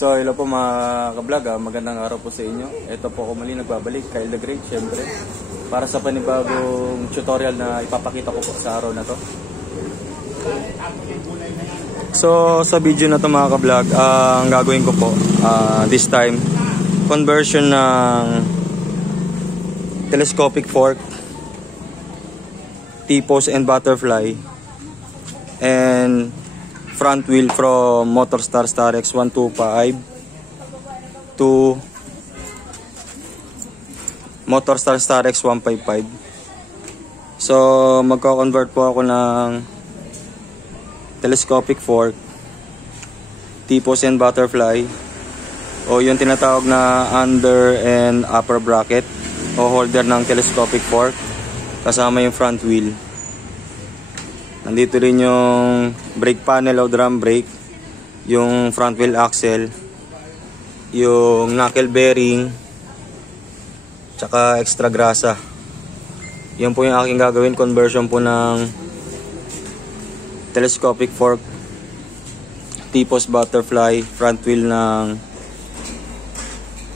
So hello po mga ka-vlog, magandang araw po sa inyo. Ito po ako muli nagbabalik, Kyle the Great syempre, para sa panibagong tutorial na ipapakita ko po sa araw na to. So sa video na to mga ka-vlog, ang gagawin ko po this time, conversion ng telescopic fork, T-post and butterfly, and front wheel from Motorstar Starex 125 to Motorstar Starex 155. So magko-convert po ako ng telescopic fork, T-post and butterfly, o yung tinatawag na under and upper bracket o holder ng telescopic fork, kasama yung front wheel. Nandito rin yung brake panel o drum brake, yung front wheel axle, yung knuckle bearing, tsaka extra grasa. Yun po yung aking gagawin, conversion po ng telescopic fork, T-post butterfly, front wheel ng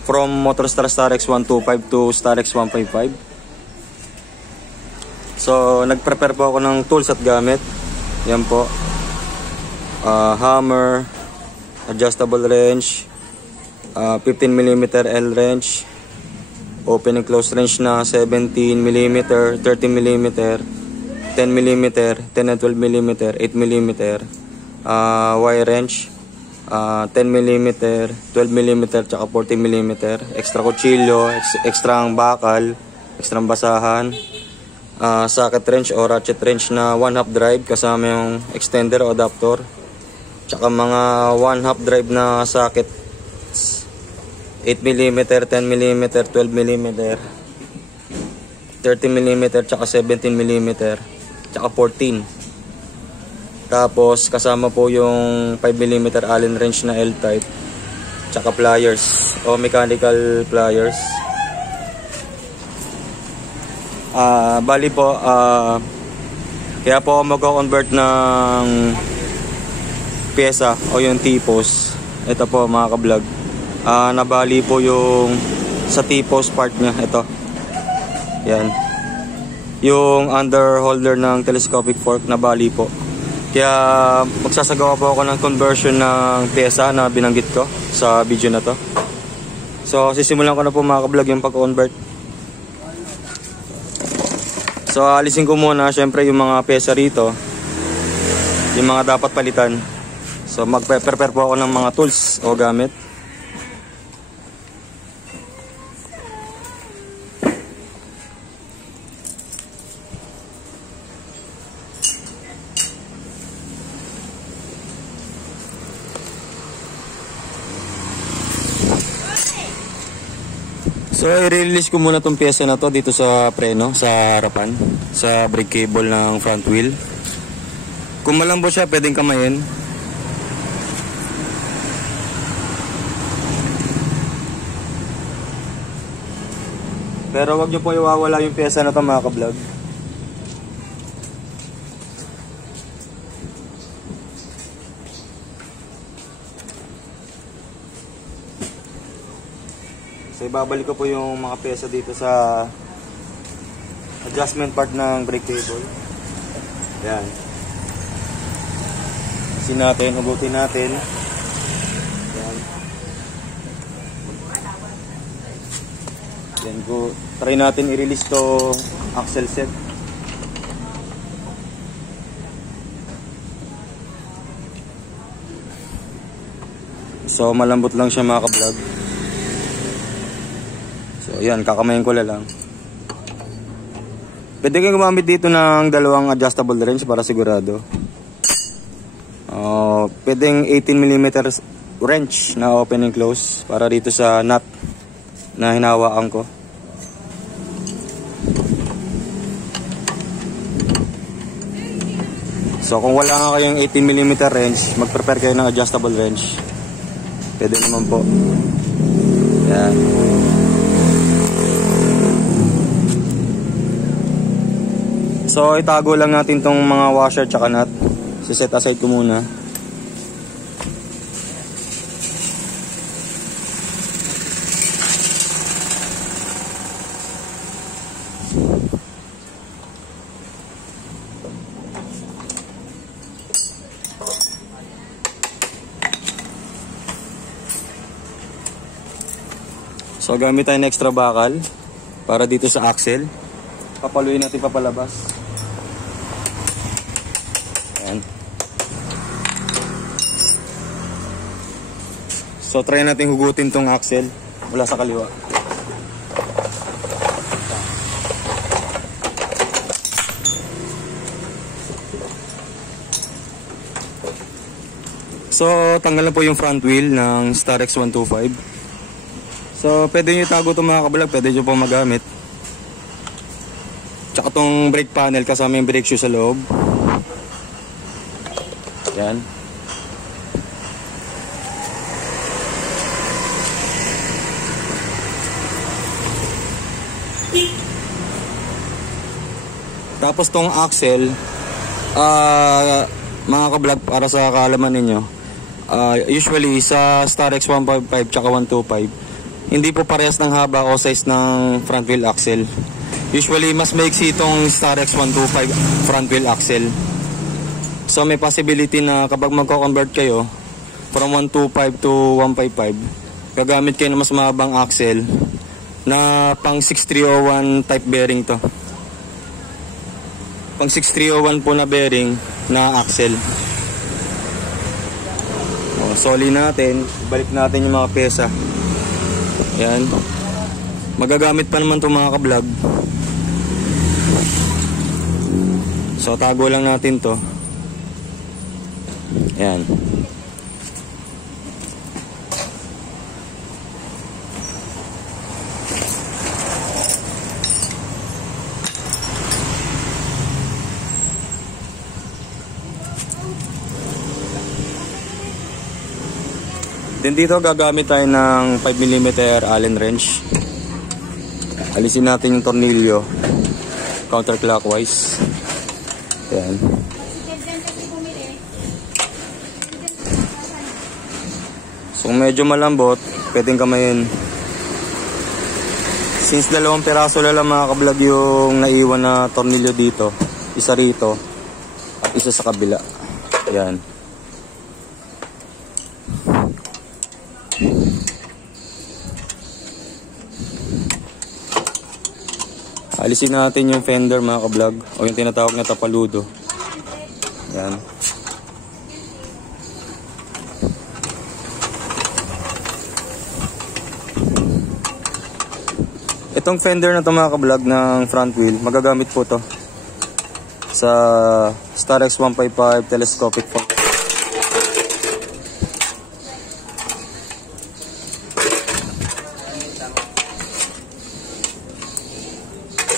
from Motorstar Starex 125 to Starex 155. So, nag-prepare po ako ng tools at gamit. Yan po. Hammer, adjustable wrench, 15mm L wrench, open and close wrench na 17mm, 30mm, 10mm, 10 and 12mm, 8mm, wire wrench, 10mm, 12mm, tsaka 40mm, extra kutsilyo, extra ang bakal, extra ang basahan, socket wrench o ratchet wrench na 1/2 drive kasama yung extender o adapter, tsaka mga 1/2 drive na socket 8mm, 10mm, 12mm, 30mm, tsaka 17mm, tsaka 14. Tapos kasama po yung 5mm Allen wrench na L-type, tsaka pliers o mechanical pliers. Bali po, kaya po ako mag-convert ng pyesa o yung T-post. Ito po mga ka-vlog, nabali po yung sa T-post part nya. Ito, yan, yung under holder ng telescopic fork, nabali po. Kaya magsasagawa po ako ng conversion ng pyesa na binanggit ko sa video na to. So sisimulan ko na po mga ka-vlog yung pag-convert. So alisin ko muna syempre yung mga pyesa rito, yung mga dapat palitan. So mag-prepare po ako ng mga tools o gamit. So i-release ko muna tong pyesa na to dito sa preno, sa harapan, sa brake cable ng front wheel. Kung malambot siya, pwedeng kamayin. Pero wag nyo po iwawala yung pyesa na to mga ka-vlog. So ibabalik ko po yung mga pyesa dito sa adjustment part ng brake cable. Yan. Isin natin, hugutin natin. Yan. Yan ko. Try natin i-release to axle set. So malambot lang siya mga ka-vlog. So yan, kakamayin ko lang. Pwede kayong gumamit dito ng dalawang adjustable wrench para sigurado. Pwedeng 18mm wrench na open and close para dito sa nut na hinawakan ko. So kung wala nga kayong 18mm wrench, mag-prepare kayo ng adjustable wrench. Pwede naman po. Yan. So itago lang natin tong mga washer tsaka nut. Set aside ko muna. So gamit tayo ng extra bakal para dito sa axle. Papaluin natin papalabas. Ayan. So try natin hugutin tong axle mula sa kaliwa. So tanggal na po yung front wheel ng Starex 125. So pwede nyo itago itong mga kabalag, pwede nyo po magamit. Tsaka itong brake panel kasama yung brake shoe sa loob. Yan. Tapos tong axle, mga kablog, para sa kaalaman ninyo, usually sa Starex 155 tsaka 125, hindi po parehas ng haba o size ng front wheel axle. Usually mas maiksi itong Starex 125 front wheel axle. So may possibility na kapag magko-convert kayo from 125 to 155, gagamit kayo ng mas mahabang axle na pang 6301 type bearing to. Pang 6301 po na bearing na axle. Soli natin, balik natin yung mga pyesa. Ayan. Magagamit pa naman itong mga kablog. So tago lang natin to. Ayan. Then dito gagamit tayo ng 5mm Allen wrench. Alisin natin yung tornilyo counterclockwise. Ayan. So kung medyo malambot, pwedeng kamayin. Since 2 piraso lang mga kablog yung naiwan na tornilyo dito, isa rito at isa sa kabila. Ayan. Alisin natin yung fender mga kablog, o yung tinatawag na tapaludo. Yan. Itong fender na to mga kablog ng front wheel, magagamit po to sa Starex 155 telescopic fork.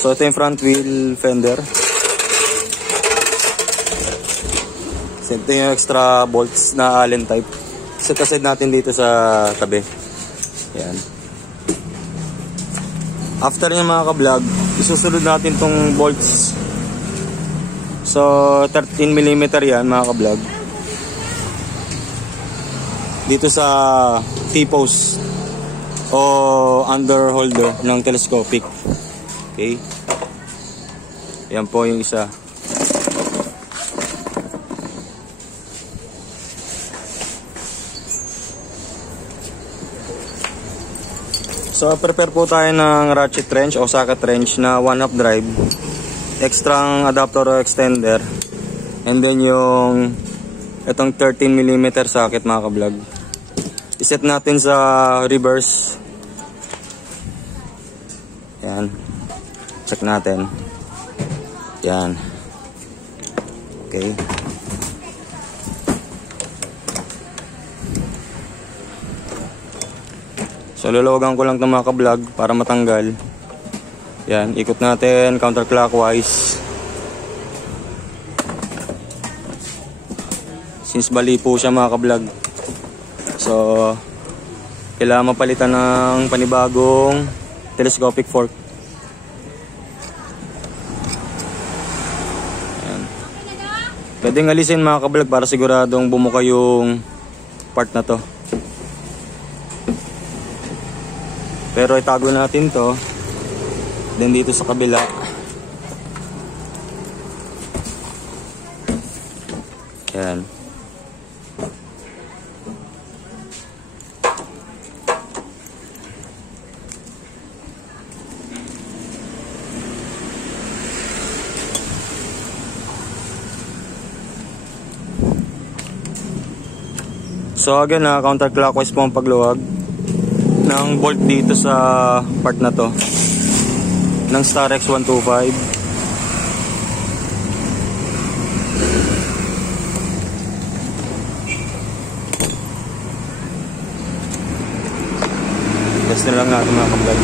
So ito yung front wheel fender. So ito yung extra bolts na Allen type. Set aside natin dito sa tabi. Ayan. After yung mga kablog, isusunod natin tong bolts. So 13mm yan mga kablog. Dito sa T-post o under holder ng telescopic. Okay. Yan po yung isa. So prepare po tayo ng ratchet wrench o socket wrench na 1/2 drive, extra adapter o extender, and then yung itong 13mm socket mga kablog. Iset natin sa reverse. Yan. Check natin. Yan. Okay. So luluwagan ko lang itong mga kablog para matanggal. Yan. Ikot natin counterclockwise. Since bali po siya mga kablog, so kailangan mapalitan ng panibagong telescopic fork. Pwedeng alisin mga kablog para siguradong bumuka yung part na to. Pero itago natin to. Then dito sa kabila. Yan. So again, counterclockwise po ang pagluwag ng bolt dito sa part na to ng Starex 125. Test na lang natin mga kablog.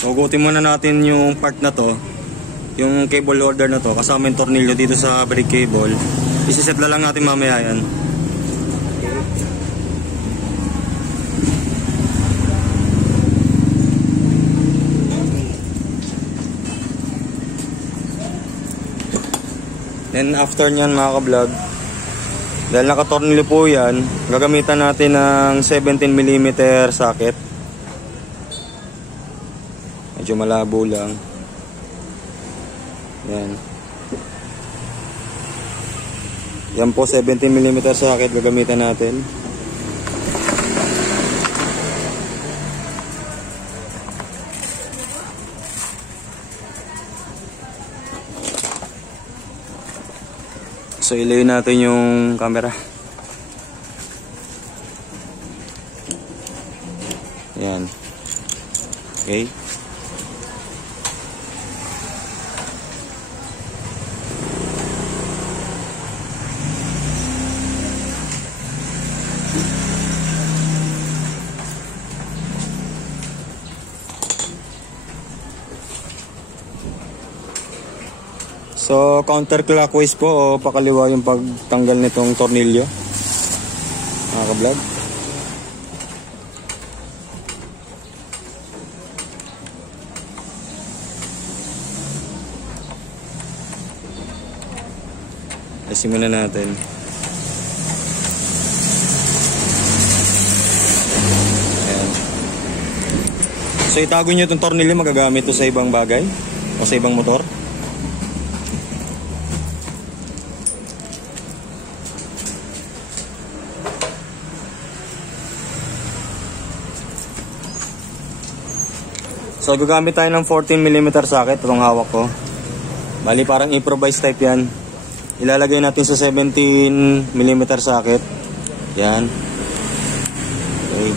So hugutin muna natin yung part na to, yung cable holder na to, kasama yung tornilyo dito sa brake cable. Isiset na lang natin mamaya yan. Then after nyan mga ka-vlog, dahil nakatornilyo po yan, gagamitan natin ng 17mm socket. Medyo malabo lang. Yan. Yan po 17mm socket gagamitan natin. So ilayo natin yung camera. Yan. Okay. So counterclockwise po o pakaliwa yung pagtanggal nitong tornilyo mga ka-vlog. Ayusin muna natin. Ayan. So itago nyo itong tornilyo, magagamit ito sa ibang bagay o sa ibang motor. So gagamit tayo ng 14mm socket, itong hawak ko. Bali parang improvise type yan. Ilalagay natin sa 17mm socket. Yan. Okay.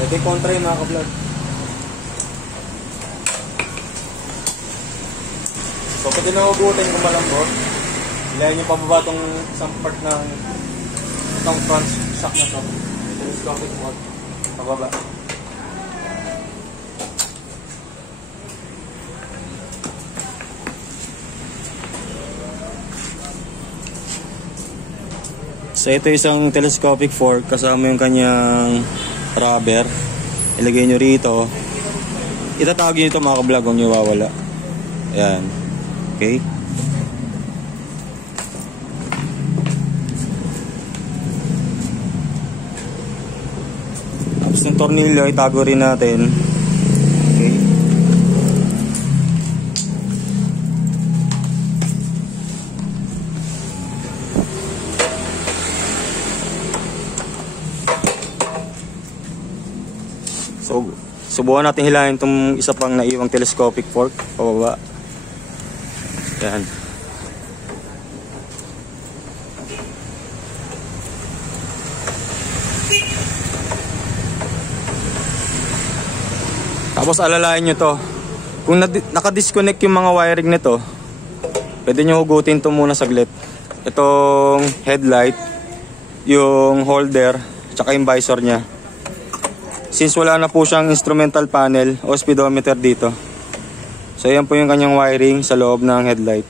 Pwede kontra yung mga ka-vlog. So pag inahugutin kung malambot, ilayan nyo pababa itong isang part ng itong front shock na ito. Telescopic mode. Pababa. So ito isang telescopic fork kasama yung kanyang rubber. Ilagay nyo rito. Itatawag nyo ito mga ka-vlog kung nyo wawala. Ayan. Okay. Tapos yung tornilyo itago rin natin. Okay. So, subukan natin hilahin itong isa pang naiwang telescopic fork pababa. Yan. Tapos alalayan nyo to. Kung nakadisconnect yung mga wiring nito, pwede nyo hugutin to muna saglit. Itong headlight, yung holder, tsaka yung visor nya. Since wala na po siyang instrumental panel o speedometer dito. So yan po yung kanyang wiring sa loob ng headlight.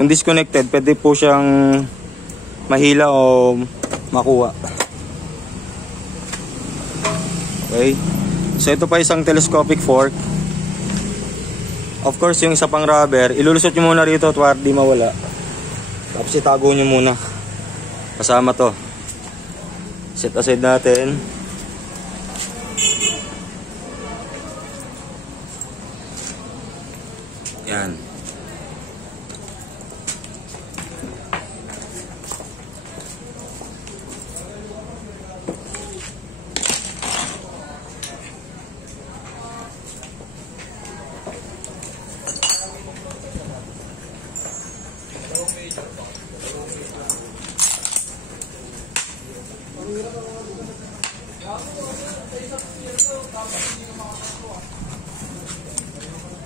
Kung disconnected, pwede po siyang mahila o makuha. Okay. So ito pa isang telescopic fork. Of course, yung isa pang rubber, ilulusot nyo muna rito at para di mawala. Tapos itago nyo muna. Kasama to. Set aside natin. Yan.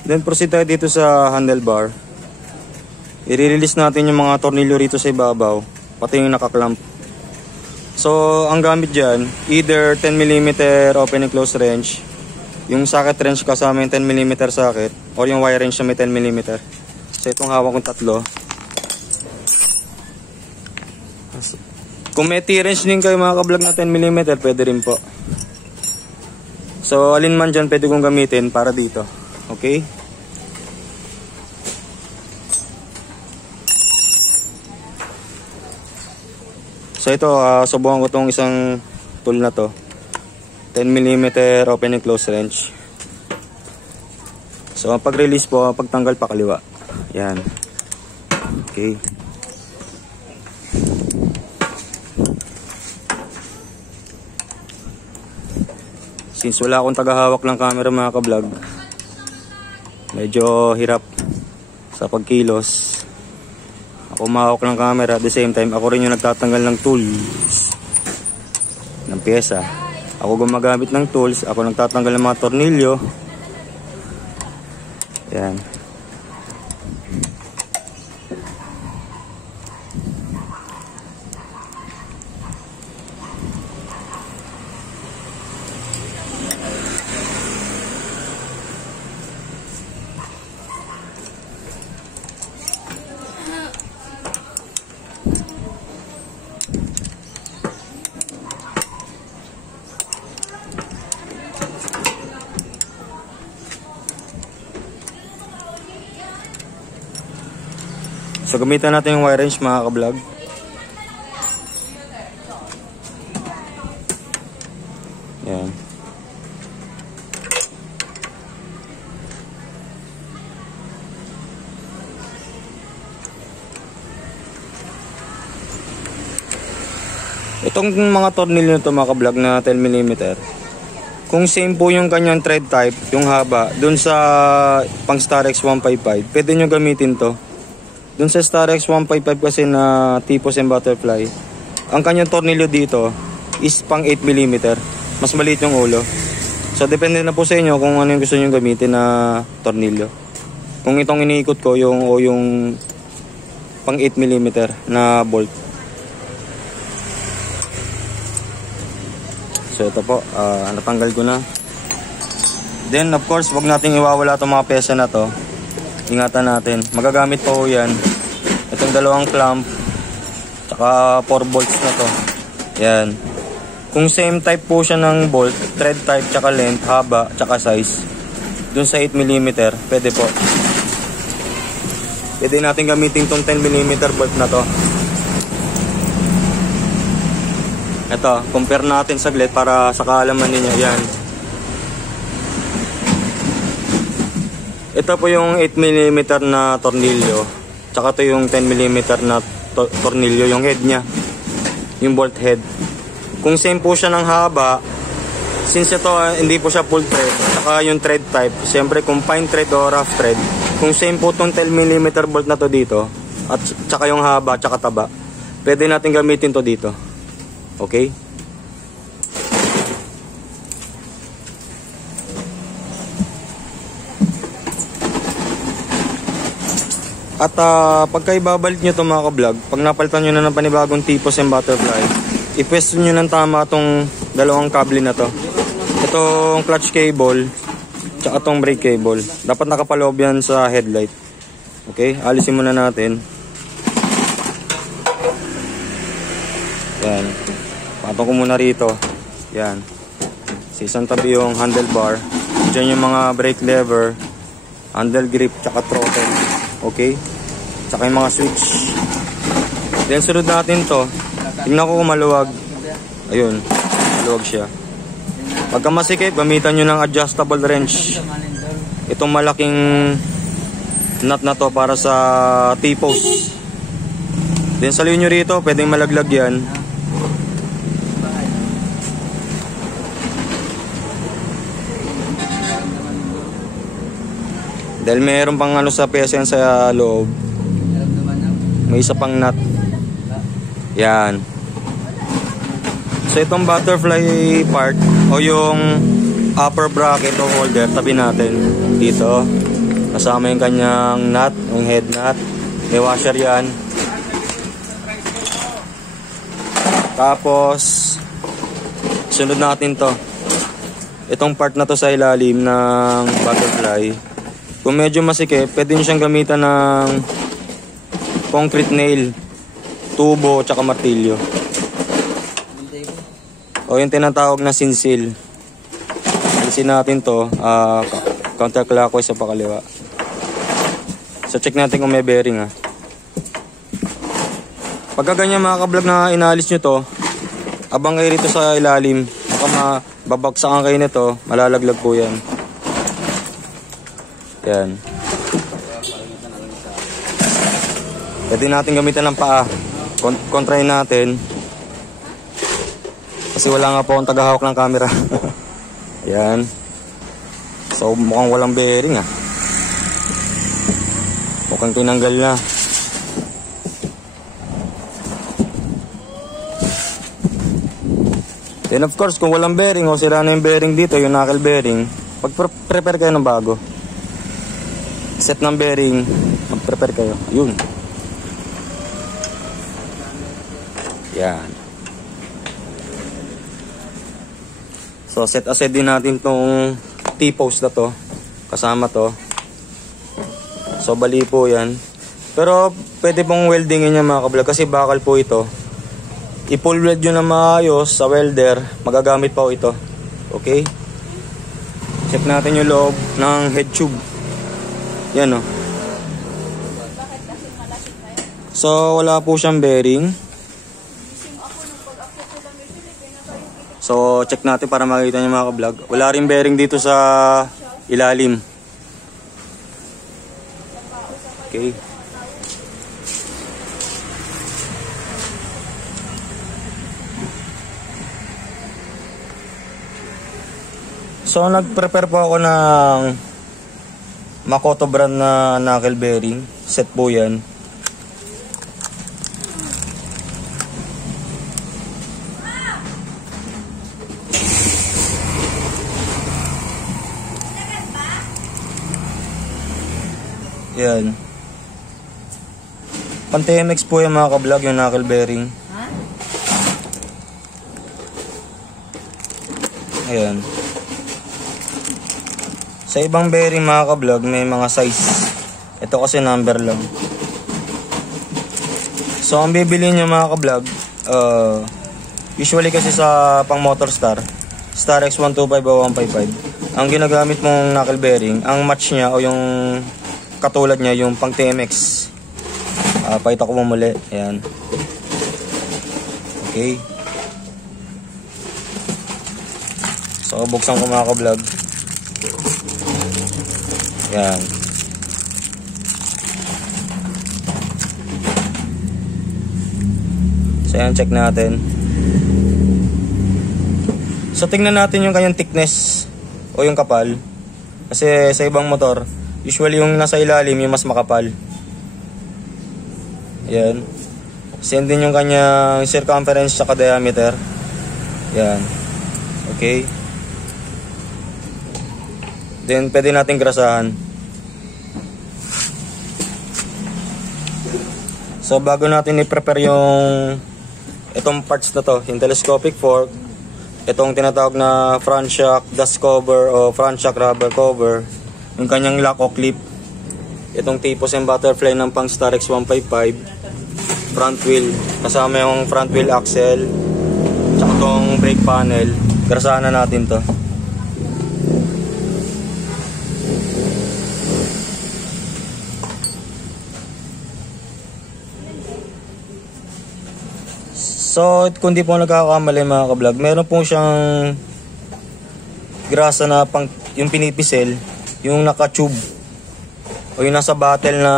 Then proceed tayo dito sa handlebar. I-release natin yung mga tornilyo rito sa ibabaw, pati yung nakaklamp. So ang gamit dyan, either 10mm open and close wrench, yung socket wrench kasama yung 10mm socket, or yung wire wrench na may 10mm. So itong hawak kong tatlo. Kung may T-wrench din kayo mga kablog na 10mm, pwede rin po. So alin man dyan pwede kong gamitin para dito. Okay? So ito, subukan ko tong isang tool na to. 10mm open and close wrench. So pag release po, pagtanggal pa kaliwa. Yan. Okay. Since wala akong tagahawak ng camera mga ka-vlog, medyo hirap sa pagkilos. Ako mahawak ng camera, at the same time ako rin yung nagtatanggal ng tools, ng pyesa. Ako gumagamit ng tools, ako nagtatanggal ng mga tornilyo. Yan. So gamitan natin yung wire wrench mga ka-vlog. Yan. Itong mga tornilyo nito mga ka-vlog na 10mm, kung same po yung kanyang thread type, yung haba, dun sa pang Starex 155, pwede nyo gamitin to. Dun sa Starex 155 kasi na Tipos and Butterfly, ang kanyang tornilyo dito is pang 8mm. Mas maliit yung ulo. So depende na po sa inyo kung ano yung gusto nyo gamitin na tornilyo. Kung itong iniikot ko yung pang 8mm na bolt. So ito po, natanggal ko na. Then of course, wag nating iwawala itong mga pyesa na to. Ingatan natin. Magagamit po yan. Itong dalawang clamp. Tsaka 4 bolts na to. Yan. Kung same type po siya ng bolt, thread type, tsaka length, haba, tsaka size, dun sa 8mm, pwede po. Pwede natin gamitin tong 10mm bolt na to. Ito, compare natin saglit para sa kaalaman ninyo. Yan. Ito po yung 8mm na tornilyo. Tsaka ito yung 10mm na tornilyo, yung head nya. Yung bolt head. Kung same po siya ng haba, since ito hindi po siya full thread, tsaka yung thread type, siyempre kung fine thread o rough thread, kung same po itong 10mm bolt na to dito, at tsaka yung haba, tsaka taba, pwede natin gamitin to dito. Okay? At pagka ibabalik nyo ito mga ka-vlog, pag napalitan nyo na ng panibagong Tipos and Butterfly, ipwesto nyo ng tama itong dalawang kable na to. Ito Itong clutch cable, tsaka itong brake cable. Dapat nakapaloob yan sa headlight. Okay, alisin muna natin. Yan. Patong ko muna rito. Yan. Sa isang tabi yung handlebar. Diyan yung mga brake lever, handle grip, tsaka throttle. Okay? Tsaka yung mga switch. Then sunod natin to. Tingnan ko kung maluwag. Ayun. Maluwag siya. Pagka masikip, gamitan nyo ng adjustable wrench. Itong malaking nut na to para sa T-post. Then salin nyo rito, pwedeng malaglag yan. Dahil mayroon pang ano sa PSN sa loob. May isa pang nut. Yan. So itong butterfly part o yung upper bracket o holder, tabi natin dito. Kasama yung kanyang nut, yung head nut. May washer yan. Tapos sunod natin to. Itong part na to sa ilalim ng butterfly. Kung medyo masikip, pwede nyo siyang gamitan ng concrete nail, tubo, tsaka martilyo. O yung tinatawag na sinsil. Alisin natin to, counterclockwise sa pakaliwa. So check natin kung may bearing ha. Pagka ganyan mga kablog na inalis nyo to, abang kayo rito sa ilalim, baka mababagsakan kayo nito, malalaglag po yan. Yan. Pwede natin gamitan ng paa. Kontrahin natin. Kasi wala nga po akong tagahawak ng camera. Yan. So mukhang walang bearing ah. Mukhang tinanggal na. Then of course kung walang bearing o sira na yung bearing dito, yung knuckle bearing, prepare kayo ng bago. Set ng bearing, mag-prepare kayo. Yun. Yan. So set aside din natin tong T-post na to. Kasama to. So bali po yan. Pero pwede pong weldingin niya mga kablog kasi bakal po ito. I-pull weld nyo na maayos sa welder. Magagamit pa po ito. Okay? Check natin yung loob ng head tube. Yan o. So wala po siyang bearing. So check natin para makita niyo mga ka-vlog. Wala rin bearing dito sa ilalim. Okay. So nag-prepare po ako ng Makoto brand na knuckle bearing. Set po yan. Yan. Pan-TMX po yung mga ka-vlog, yung knuckle bearing. Ayan. Sa ibang bearing mga ka-vlog, may mga size. Ito kasi number lang. So, ang bibili nyo mga ka-vlog, usually kasi sa pang motor star X125 o 155, ang ginagamit mong knuckle bearing, ang match niya o yung katulad niya, yung pang TMX. Pakita ko mo muli. Ayan. Okay. So, buksan ko mga ka-vlog. Ayan. So, ayan, check natin. So, tingnan natin yung kanyang thickness o yung kapal. Kasi sa ibang motor, usually yung nasa ilalim yung mas makapal. Ayan. Same din yung kanyang circumference at diameter. Ayan. Okay. Then pwede natin grasahan. So bago natin i-prepare yung itong parts na to, yung telescopic fork, Itong tinatawag na front shock dust cover o front shock rubber cover, yung kanyang lock o clip. Itong tipos and butterfly ng pang Starex 155, front wheel, kasama yung front wheel axle, tsaka itong brake panel. Grasahan na natin to. So, kung di po nagkakamali mga ka-vlog, meron po siyang grasa na pang, yung pinipisel, yung naka-tube o yung nasa bottle na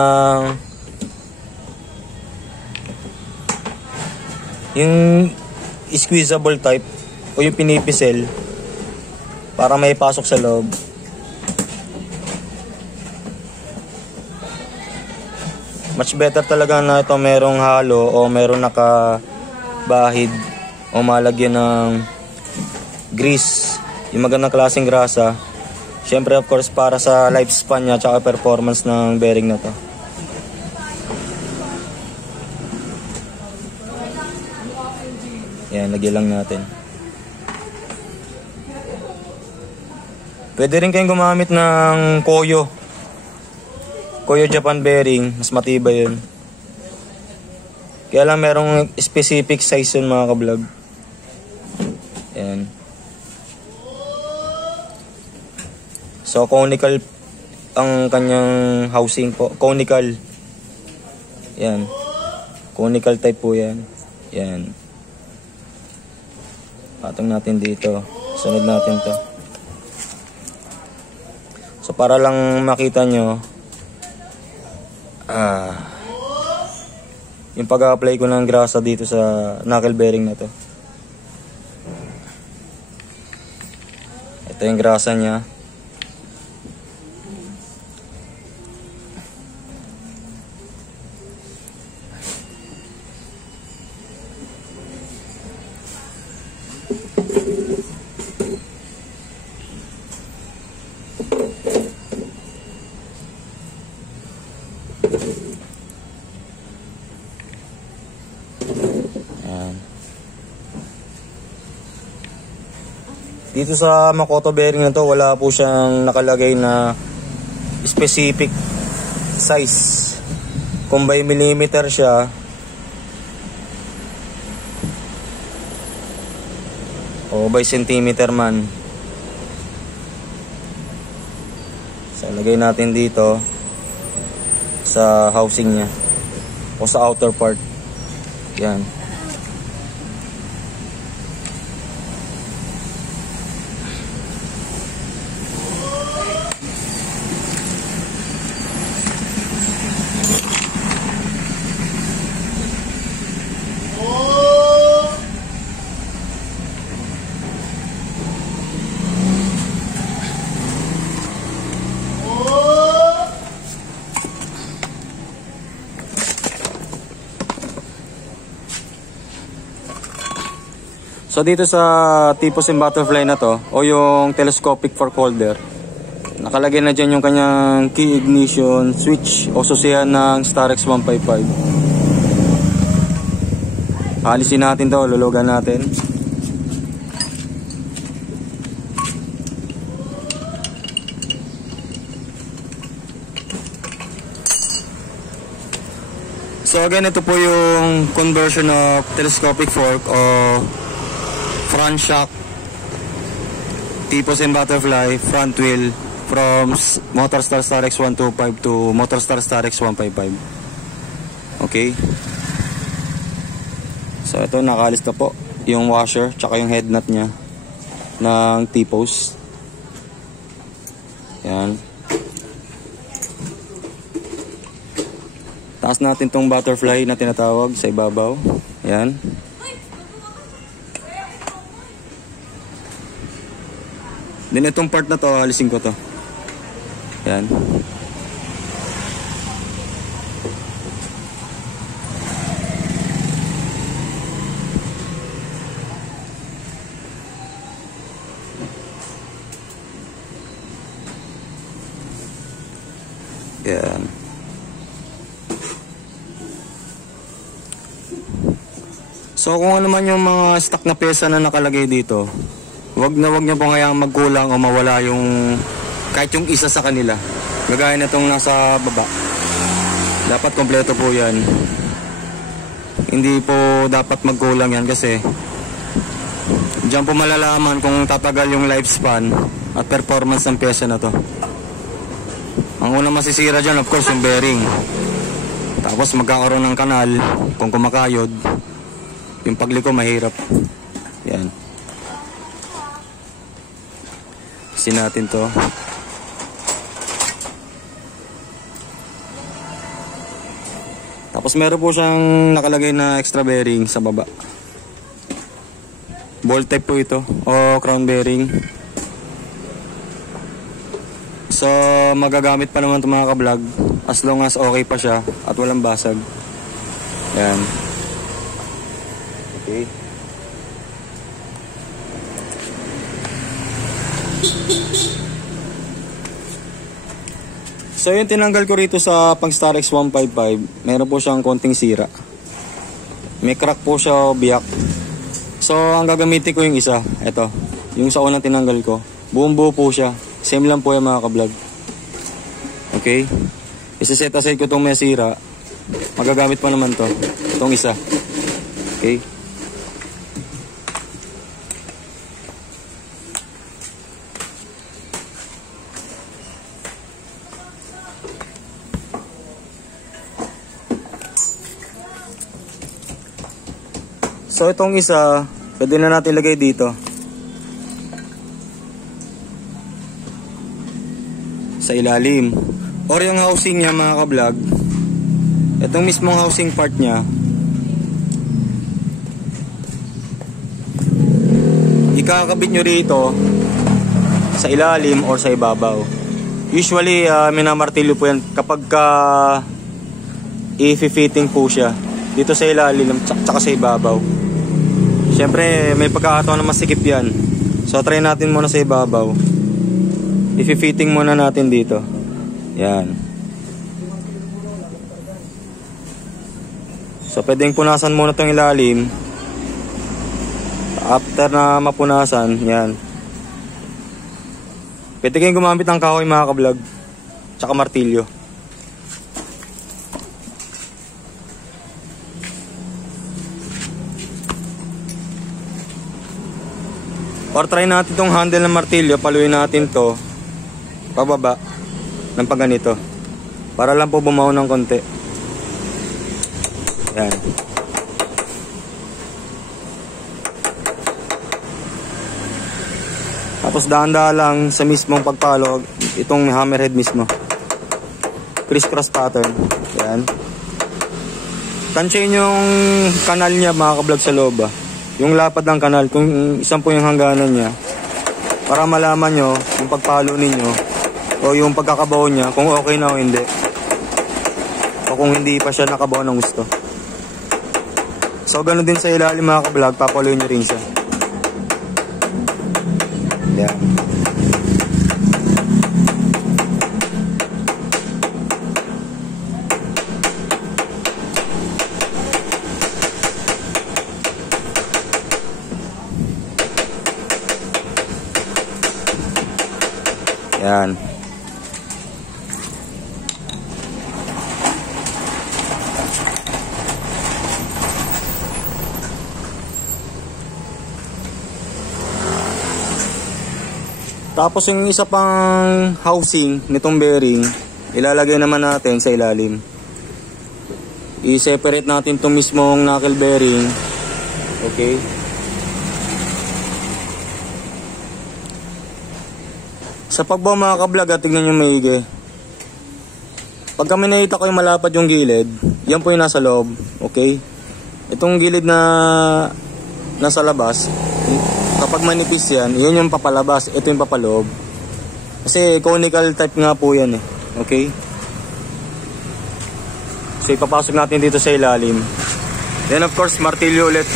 yung squeezable type o yung pinipisel para may pasok sa loob. Much better talaga na ito merong halo o merong nakabahid o malagyan ng grease, yung magandang klaseng grasa. Siyempre of course para sa lifespan niya at performance ng bearing na to. Yan, lagyan lang natin. Pwede rin kayong gumamit ng Koyo Japan bearing, mas matibay yun. Kaya lang merong specific size yun mga ka-vlog. Yan. So conical ang kanyang housing po. Conical. Yan. Conical type po yan. Yan. Patong natin dito. Sunod natin to. So para lang makita nyo yung pag-apply ko ng grasa dito sa knuckle bearing na to. Ito yung grasa niya. Dito sa Makoto bearing na to, wala po siyang nakalagay na specific size. Kung by millimeter siya o by centimeter man. So lagay natin dito sa housing niya o sa outer part. Yan. So dito sa tipos and butterfly na to o yung telescopic fork holder, nakalagay na dyan yung kanyang key ignition switch o susihan ng Starex 155. Alisin natin to, lulugan natin. So again, ito po yung conversion of telescopic fork o front shock tipos and butterfly front wheel from Motorstar Starex 125 to Motorstar Starex 155. Okay, so ito nakalis na po yung washer tsaka yung head nut nya ng T-post. Yan, taas natin tong butterfly na tinatawag sa ibabaw. Yan. Then itong part na to, alisin ko to. Yan. Yan. So kung ano man yung mga stock na pyesa na nakalagay dito, wag niyo pong hayaang magkulang o mawala yung kahit yung isa sa kanila. Gagaya na itong nasa baba. Dapat kompleto po yan. Hindi po dapat magkulang yan kasi diyan po malalaman kung tatagal yung lifespan at performance ng pyesa na to. Ang unang masisira dyan, of course, yung bearing. Tapos magkakaroon ng kanal kung kumakayod. Yung pagliko mahirap. Yan. Kasi natin to. Tapos meron po siyang nakalagay na extra bearing sa baba. Ball type po ito o crown bearing. So magagamit pa naman ito mga ka-vlog as long as okay pa siya at walang basag. Yan. Okay. So yung tinanggal ko rito sa pang Star X155, meron po siyang konting sira. May crack po siya o biyak. So ang gagamitin ko yung isa, ito. Yung sa unang tinanggal ko, buong buo po siya. Same lang po yung mga ka-vlog. Okay. Isa-set aside ko itong may sira. Magagamit pa naman to. Itong isa. Okay. So itong isa, pwede na natin ilagay dito. Sa ilalim. Or yung housing niya mga ka-vlog. Itong mismong housing part niya. Ikakabit nyo rito sa ilalim or sa ibabaw. Usually minamartilyo po yan kapag i-fitting po siya. Dito sa ilalim tsaka sa ibabaw. Siyempre may pagkakataon na masikip yan. So try natin muna sa ibabaw. I-fitting muna natin dito. Yan. So pwedeng punasan muna itong ilalim. After na mapunasan, yan. Pwede kayong gumamit ng kahoy mga ka-vlog. Tsaka martilyo. Or try natin itong handle ng martilyo, paluin natin to pababa ng pagganito para lang po bumaw ng konti. Yan. Tapos dahan-dahan lang sa mismong pagpalo itong hammerhead mismo. Criss-cross pattern. Yan. Tansyahin yung kanal niya mga ka-vlog sa loob. Yung lapad ng kanal, kung isang po yung hangganan niya, para malaman nyo yung pagpalo ninyo o yung pagkakabaw niya kung okay na o hindi, o kung hindi pa siya nakabaw ng gusto. So ganoon din sa ilalim mga ka-vlog, papaluin nyo rin siya. Yan. Yan. Tapos yung isa pang housing nitong bearing, ilalagay naman natin sa ilalim. I-separate natin itong mismong knuckle bearing. Okay. Sa pagbaw mga ka-vlog, tignan nyo maigi. Pag kami nakita ko yung malapad yung gilid, yan po yung nasa loob. Okay? Itong gilid na nasa labas, kapag manipis yan, yan yung papalabas. Ito yung papaloob. Kasi conical type nga po yan eh. Okay? So ipapasok natin dito sa ilalim. Then of course, martilyo ulit.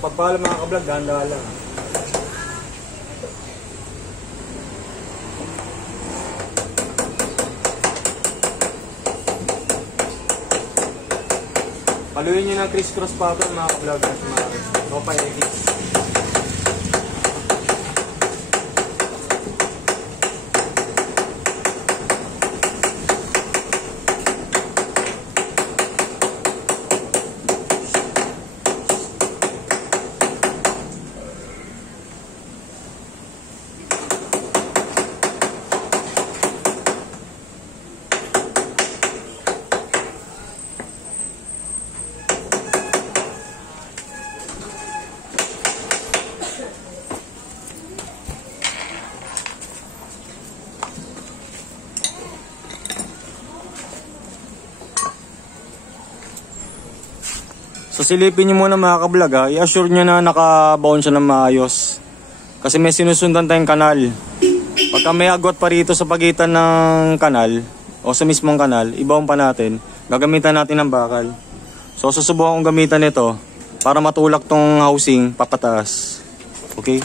pagpala mga ka-vlog, dahan-dahan lang. Paluin nyo ng criss-cross pattern mga ka-vlog. No pa edits. So silipin nyo muna mga ka-vlog ha, i-assure nyo na naka-bound siya ng maayos. Kasi may sinusundan tayong kanal. Pagka may agwat pa rito sa pagitan ng kanal, o sa mismong kanal, i-bound pa natin. Gagamitan natin ng bakal. So susubukan kong gamitan ito para matulak tong housing papataas. Okay?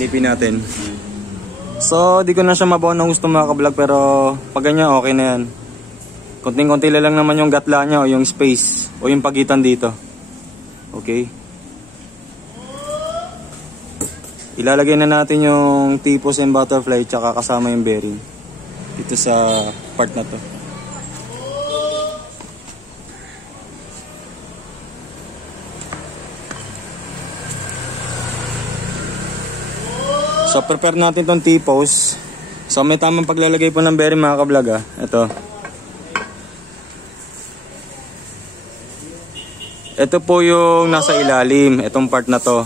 Inipin natin. So, di ko na siya mabaw ng gusto mga ka-vlog, pero pag ganyan, okay na yan. Konting-konti lang naman yung gatla niya o yung space o yung pagitan dito. Okay. Ilalagay na natin yung T-post and butterfly tsaka kasama yung bearing dito sa part na to. So prepare natin tong T-post. So may tamang paglalagay po ng bearing mga ka-vlog ah. Ito. Ito po yung nasa ilalim, itong part na to.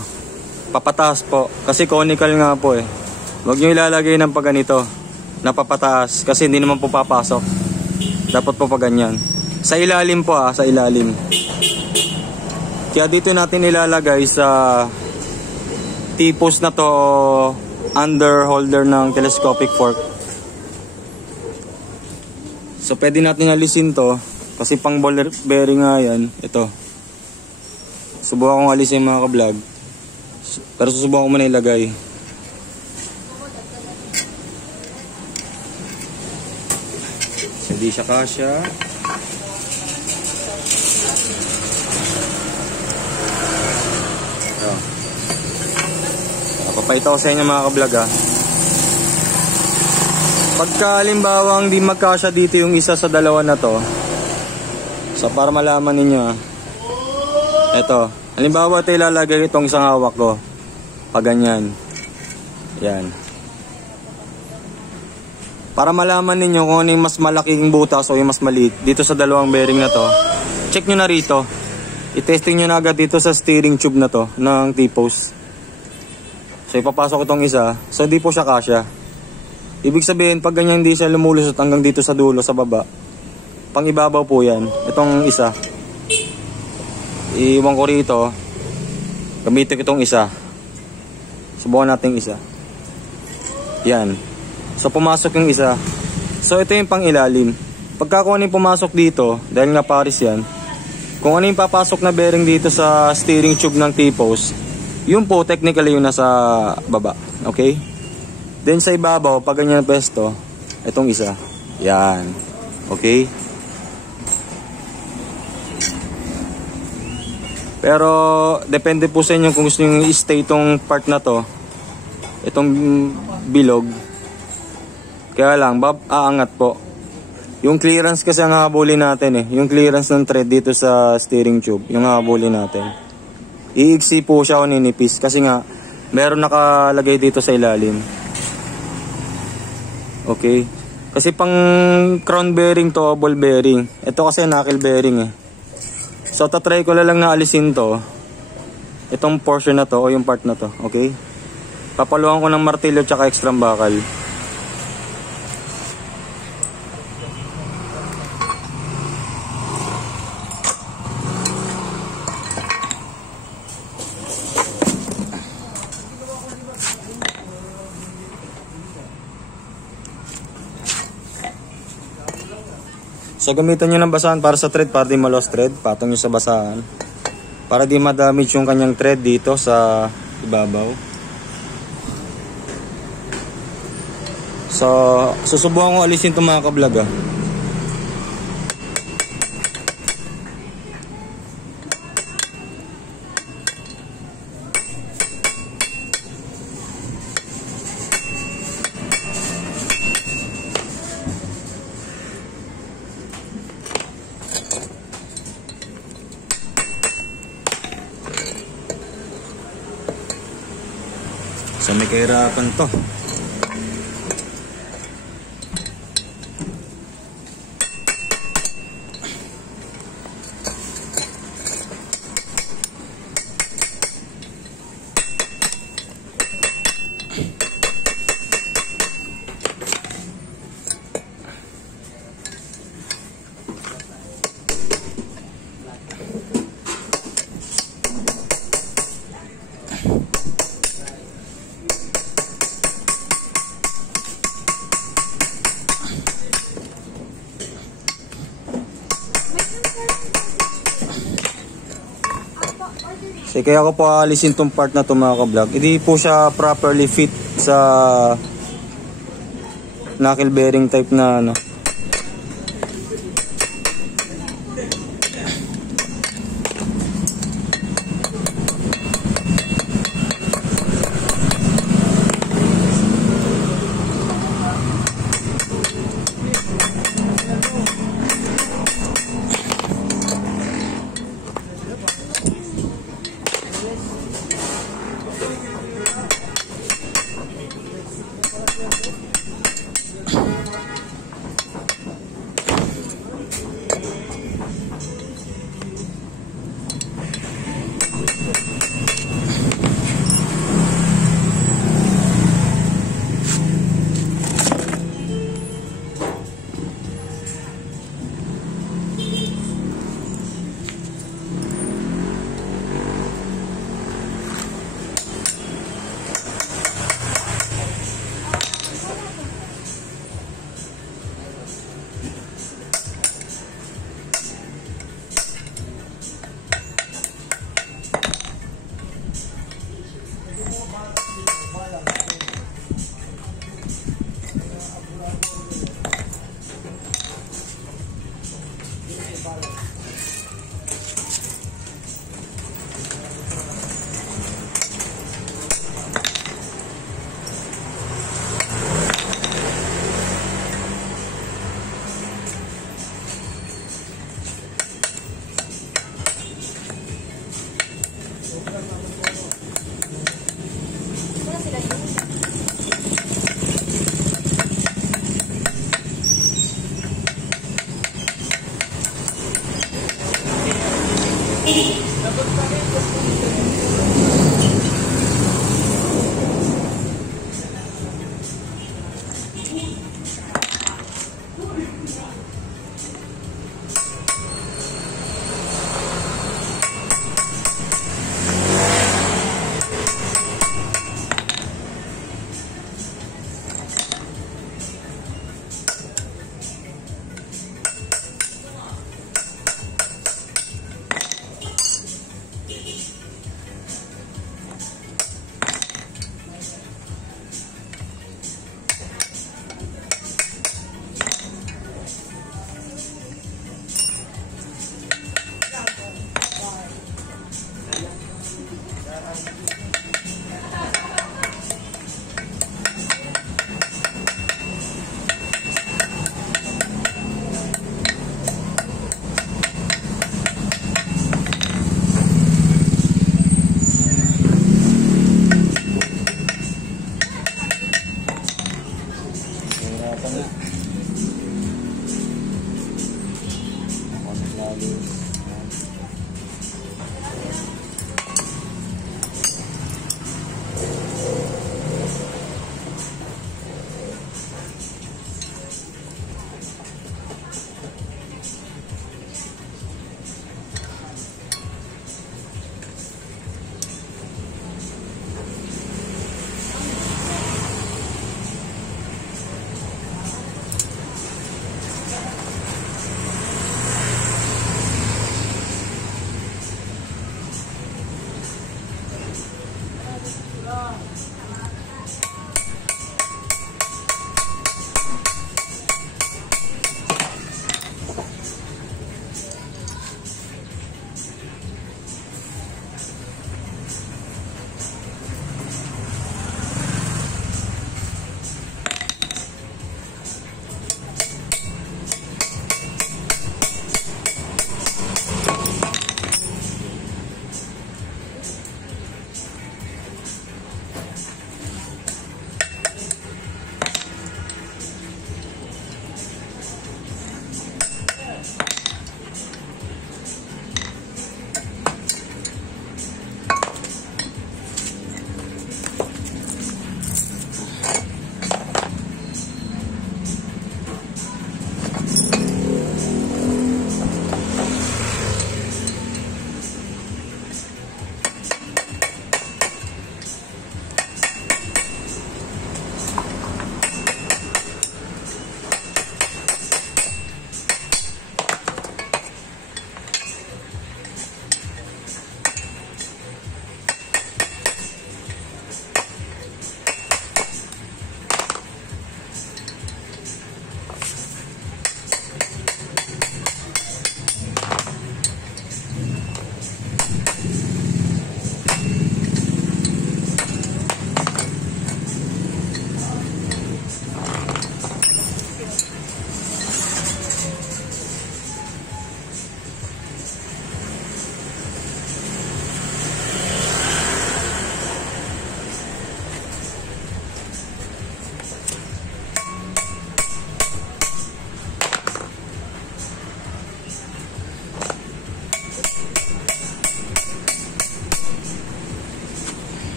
Papataas po kasi conical nga po eh. Huwag niyo ilalagay ng pag ganito na papataas kasi hindi naman po papasok. Dapat po pa ganyan. Sa ilalim po ah, sa ilalim. Kaya dito natin ilalagay sa T-post na to under holder ng telescopic fork. So pwede natin alisin to kasi pang ball bearing nga yan. Ito. Subukan kong alisin mga ka-vlog. Pero susubukan ko muna ilagay. Hindi siya kasya. Ito. Papakita ko sa inyo mga ka-vlog ha. Pagka halimbawang di magkasya dito yung isa sa dalawa na to. So para malaman ninyo ha. Ito. Halimbawa ito ilalagay itong isang hawak ko. Pag ganyan. Yan. Para malaman ninyo kung ano yung mas malaking butas o yung mas maliit dito sa dalawang bearing na to. Check nyo na rito. I-testing nyo na agad dito sa steering tube na to ng T-post. So ipapasok itong isa. So di po siya kasya. Ibig sabihin pag ganyan hindi siya lumulusot hanggang dito sa dulo sa baba. Pang ibabaw po yan. Itong isa. Iwan ko rito. Gamitin ko itong isa. Subukan natin isa. Yan. So pumasok yung isa. So ito yung pang ilalim. Pagka kung ano yung pumasok dito, dahil nga pares yan, kung ano yung papasok na bearing dito sa steering tube ng T-post, yun po technically yung nasa baba. Okay? Then sa ibabaw, pag ganyan pesto, itong isa. Yan. Okay? Pero depende po sa inyo kung gusto nyo i-stay itong part na to. Itong bilog. Kaya lang, aangat po. Yung clearance kasi ang habulin natin eh. Yung clearance ng thread dito sa steering tube. Yung habulin natin. Iiksi po siya o ninipis. Kasi nga, meron nakalagay dito sa ilalim. Okay. Kasi pang crown bearing to, ball bearing. Ito kasi knuckle bearing eh. So, tatry ko lang na alisin to. Itong portion na to o yung part na to. Okay? Papaluhan ko ng martilyo tsaka extra bakal. So gamitan nyo ng basahan para sa thread, para di ma-lost thread. Patong nyo sa basahan. Para di ma-damage yung kanyang thread dito sa ibabaw. So susubukan ko alisin itong mga ka-vlog ah. So may kahirapan to. Kaya ako po aalisin tong part na to mga ka-vlog. Hindi po siya properly fit sa knuckle bearing type na ano.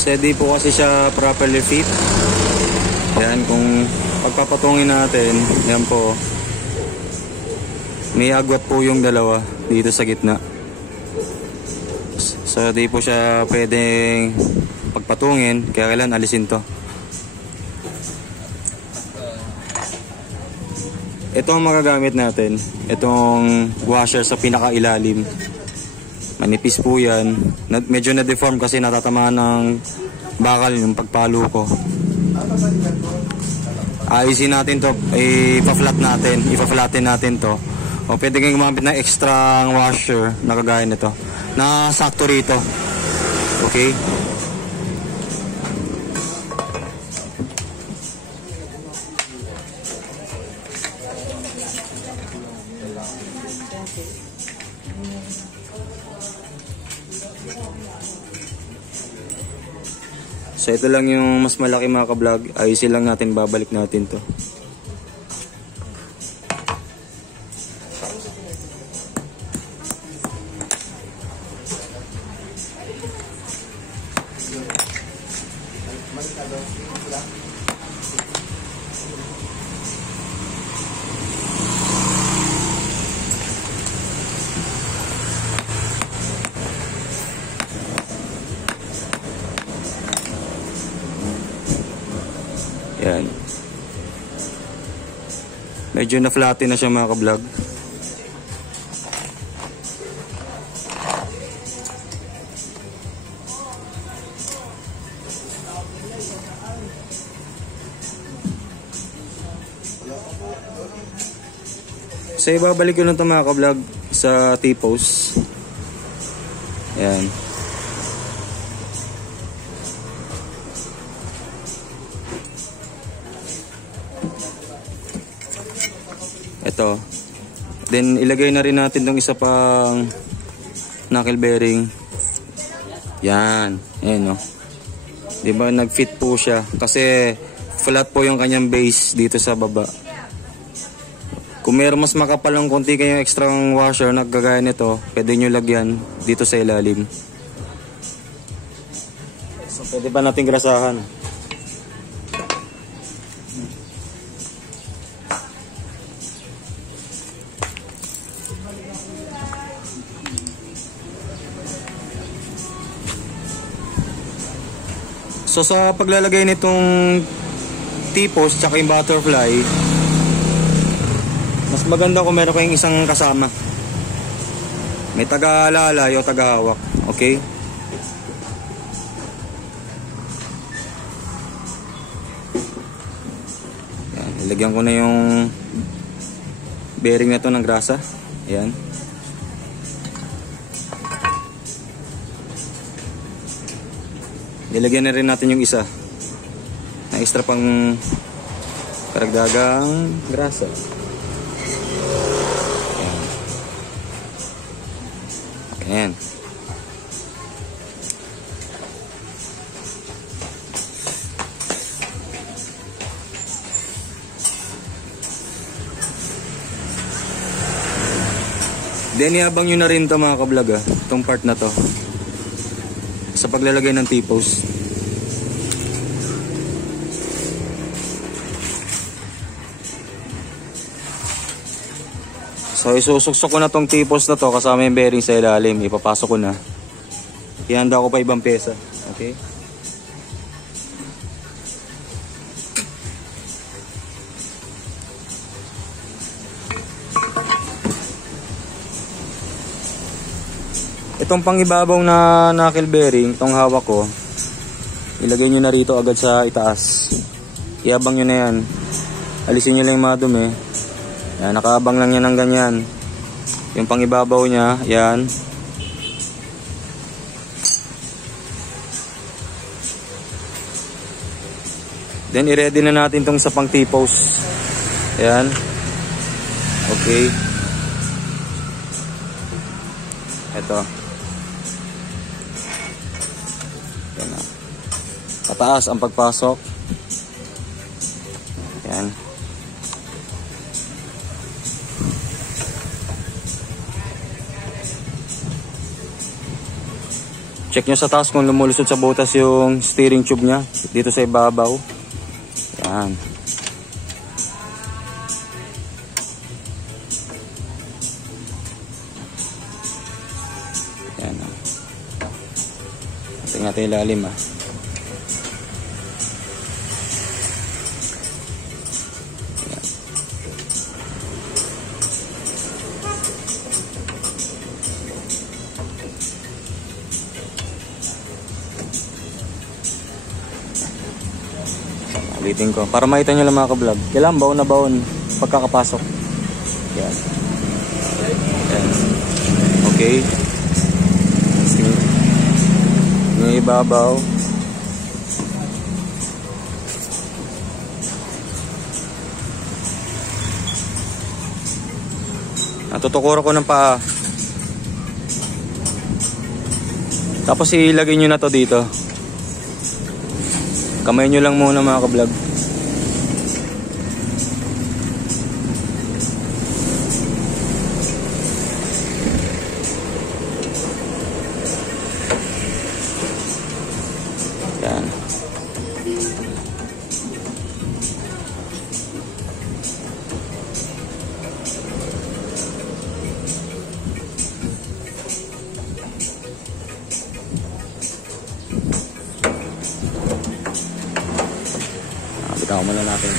Steady po kasi siya properly fit. Yan, kung pagpapatungin natin, yan po. May agwat po yung dalawa dito sa gitna. So di po siya pwedeng pagpatungin, kaya kailan alisin to. Ito ang magagamit natin. Itong washer sa pinakailalim. Manipis po yan. Medyo na-deform kasi natatamaan ng bakal yung pagpalo ko. Ayusin natin to. Ipa-flatten natin to. O pwede kayong gumamit ng extra washer na kagaya nito. Na sakto rito. Okay? So ito lang yung mas malaki mga ka-vlog. Ayusin lang natin, babalik natin to. Yan. Medyo na-flatten na siya mga ka-vlog. So ibabalik ko lang ito mga ka-vlog sa T-post. Yan. Ito. Then ilagay na rin natin tong isa pang knuckle bearing. Yan. Ayan o. Diba nag-fit po siya. Kasi flat po yung kanyang base dito sa baba. Kung meron mas makapal ng konti kayong extra washer na gagaya nito, pwede nyo lagyan dito sa ilalim. So pwede pa natin grasahan. So sa paglalagay nitong T-post tsaka yung butterfly, mas maganda kung meron kayong isang kasama. May taga-alalay o taga-hawak. Okay? Yan, ilagyan ko na yung bearing na to ng grasa. Ayan. Nilagyan na rin natin yung isa na extra pang karagdagang grasa. Ayan. Then iabang nyo na rin ito mga ka-vlog itong part na to sa paglalagay ng T-post. So isusuksok ko na tong T-post na to kasama yung bearing sa ilalim. Ipapasok ko na. Ihanda ko pa ibang pyesa. Okay? Itong pangibabaw na knuckle bearing, itong hawak ko, ilagay nyo na rito agad sa itaas. Iabang nyo na yan. Alisin nyo lang yung mga dumi. Yan, nakaabang lang yan ng ganyan. Yung pangibabaw nya, yan. Then i-ready na natin itong sa pang T-post. Yan. Okay. Ito. Pataas ang pagpasok. Yan. Check nyo sa taas kung lumulusot sa butas yung steering tube nya. Dito sa ibabaw. Yan. Yan. Tingnan natin yung lalim ha. Ulitin ko. Para makita nyo lang mga ka-vlog. Kailangan baon na baon pagkakapasok. Yan. Yan. Okay. Yung ibabaw. Natutukuran ko ng paa. Tapos ilagay nyo na to dito. Kamay nyo lang muna mga ka-vlog. Yan. Bitawan muna natin.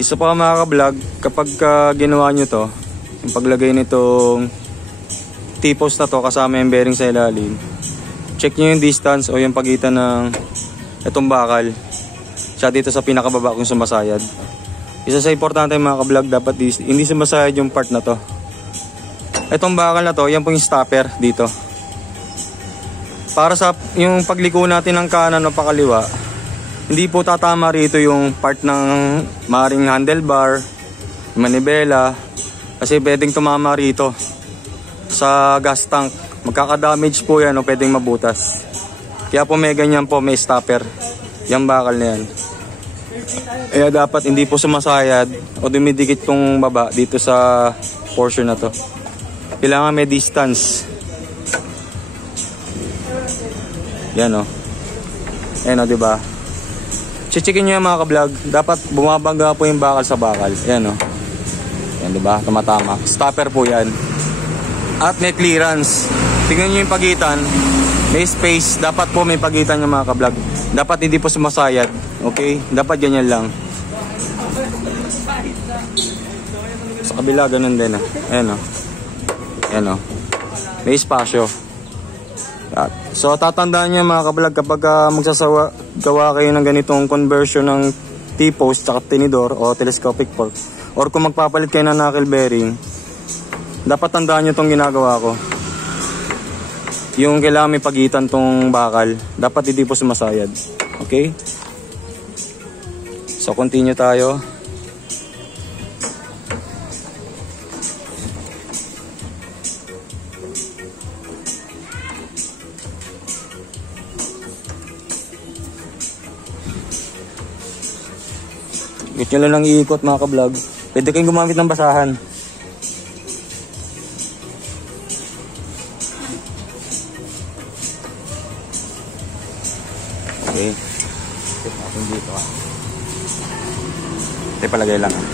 Isa pa mga ka-vlog, kapag ginawa nyo to, yung paglagay nitong T-post na to kasama yung bearing sa ilalim, check nyo yung distance o yung pagitan ng itong bakal siya dito sa pinakababa kung sumasayad. Isa sa importante mga ka-vlog, dapat hindi sumasayad yung part na to. Itong bakal na to, yan po yung stopper dito. Para sa yung pagliko natin ng kanan o pakaliwa, hindi po tatama rito yung part ng maring handlebar, manibela, kasi pwedeng tumama rito sa gas tank. Magkaka-damage po yan o pwedeng mabutas. Kaya po may ganyan po, may stopper. Yung bakal na yan. Kaya dapat hindi po sumasayad o dumidikit tong baba dito sa portion na to. Kailangan may distance. Yan o. Ayan o, diba? Chichikin nyo yung mga ka-vlog. Dapat bumabangga po yung bakal sa bakal. Ayan o. Ayan diba? Tumatama. Stopper po yan. At may clearance. Tingnan nyo yung pagitan. May space. Dapat po may pagitan yung mga ka-vlog. Dapat hindi po sumasayad. Okay? Dapat ganyan lang. Sa kabila ganun din o. Ayan o. Ayan o. May espasyo. So tatandaan nyo mga ka-vlog, kapag gawa kayo ng ganitong conversion ng T-post tsaka tinidor o telescopic fork, or kung magpapalit kayo ng knuckle bearing, dapat tandaan nyo itong ginagawa ko. Yung kailangan may pagitan tong bakal, dapat hindi po sumasayad. Okay? So continue tayo. Ikot nyo lang ng iikot mga ka-vlog. Pwede kayong gumamit ng basahan. Okay. Ikot natin dito ah. Ito palagay lang ah.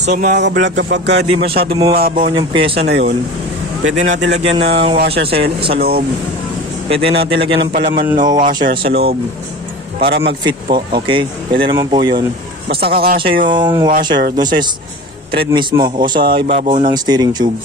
So mga ka-vlog, kapag di masyado bumabaw yung pyesa na yun, pwede natin lagyan ng washer sa loob. Pwede natin lagyan ng palaman o washer sa loob para mag-fit po, okay? Pwede naman po yun. Basta kakasya yung washer doon sa thread mismo o sa ibabaw ng steering tube.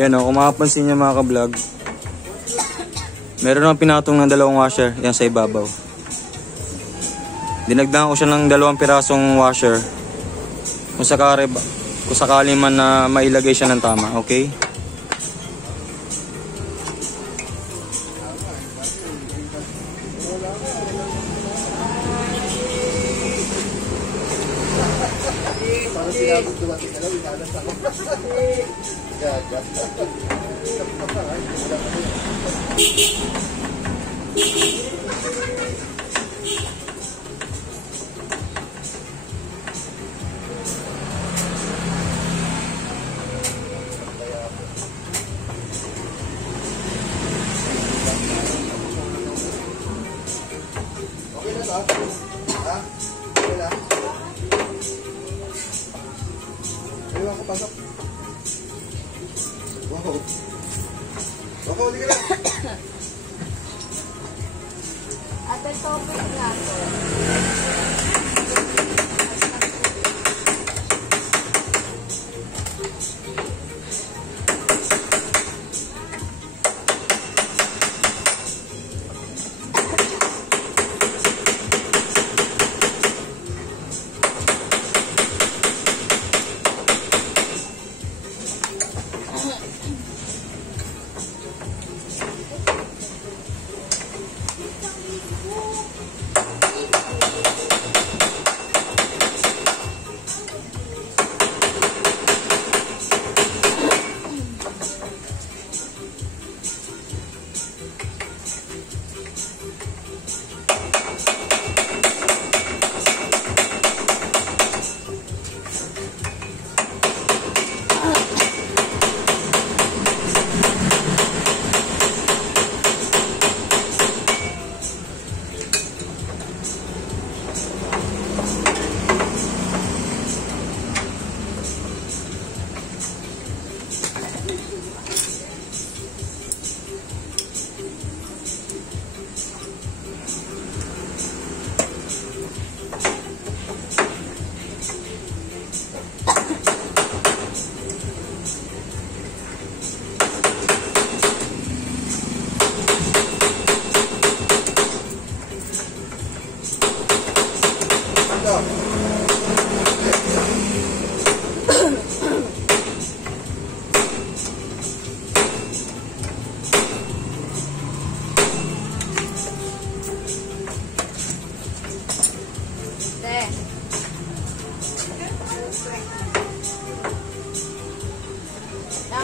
Yan o, kung makapansin niyo mga ka-vlog, meron akong pinatong ng dalawang washer yan sa ibabaw. Dinagdagan ko siya ng 2 pirasong washer kung sakali man na mailagay siya ng tama, okay? Ate, topic nga to.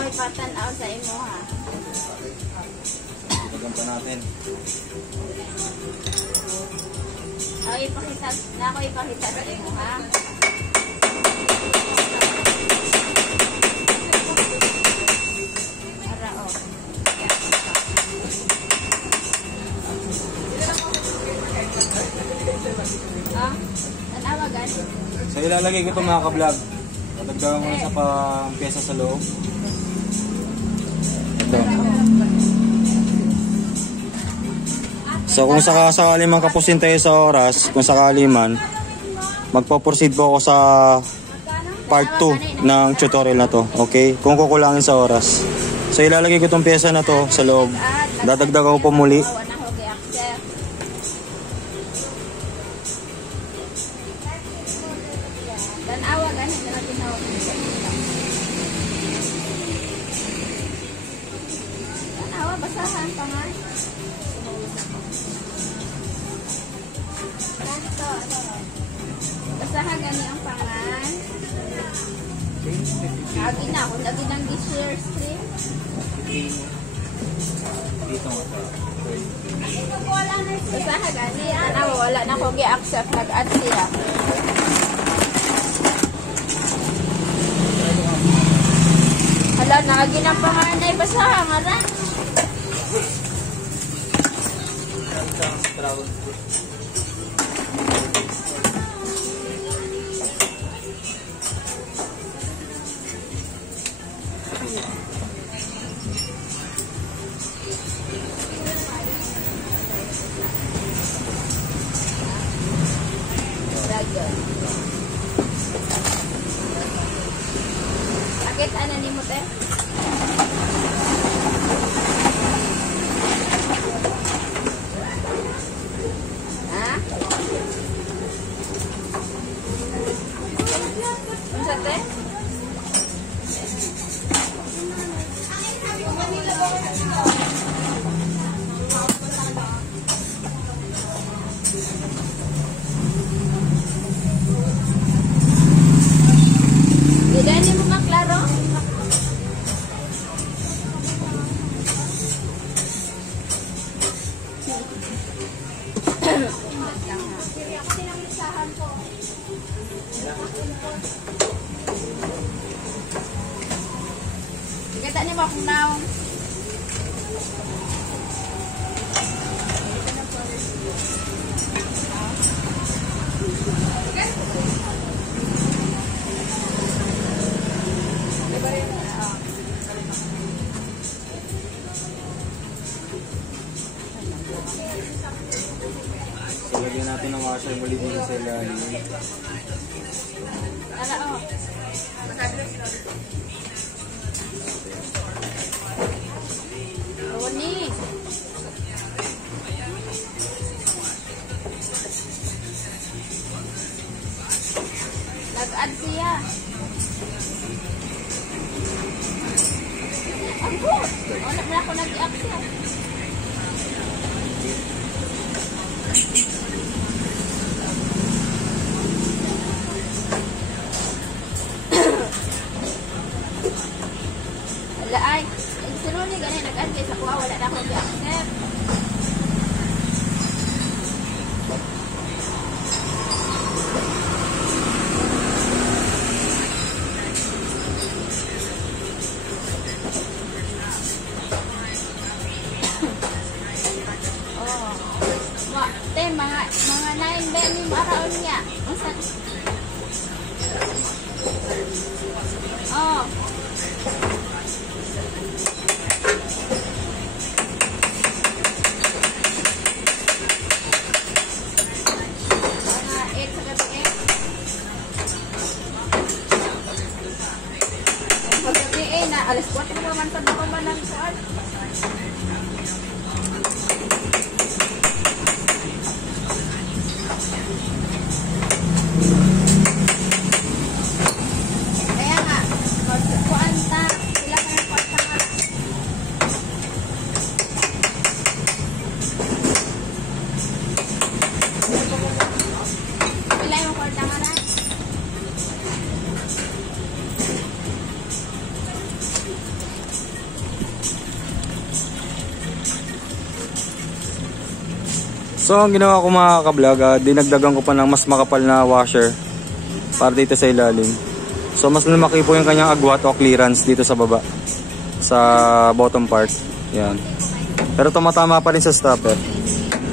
May patanaw sa imo ha. Ipagam pa natin. Ipakita sa imo ha. So ilalagay ko ito mga ka-vlog. Dagdagan ko na sa pang pyesa sa loob. Ito. So kung sakasakali man kapusin tayo sa oras, kung sakali man, magpo-proceed po ako sa part 2 ng tutorial na to. Okay? Kung kukulangin sa oras. So ilalagay ko itong pyesa na to sa loob. Dadagdagan ko po muli. Basahan pa nga. Basahan gani ang pangan. Lagi na ako. Lagi nang di-share stream. Dito nga sa basahan gani. Wala na ko gi-accept. Nag-add siya. Hala, lagi ng pangan ay basahan nga na. Sakit ano ni mo te? Hindi mo maklaro? Kita niyo ba kung naong? So lagyan natin ng washer muli dito sa ilalim. Ano? Roni. Nag-add siya. Ang good. Wala na ako nag-accept. Wala ay. Si Ronnie ganyan nag-add sa kuha. Wala na ako nag-accept. Mga 9 ba yung araw niya? Oh. Mga 8 sa gabi. Paggabi na alas 4 naman pa ako ba ng saan? So ang ginawa ko mga ka-vlog, dinagdagan ko pa ng mas makapal na washer para dito sa ilalim. So mas lumaki po yung kanyang agwat o clearance dito sa baba, sa bottom part. Yan. Pero tumatama pa rin sa stopper.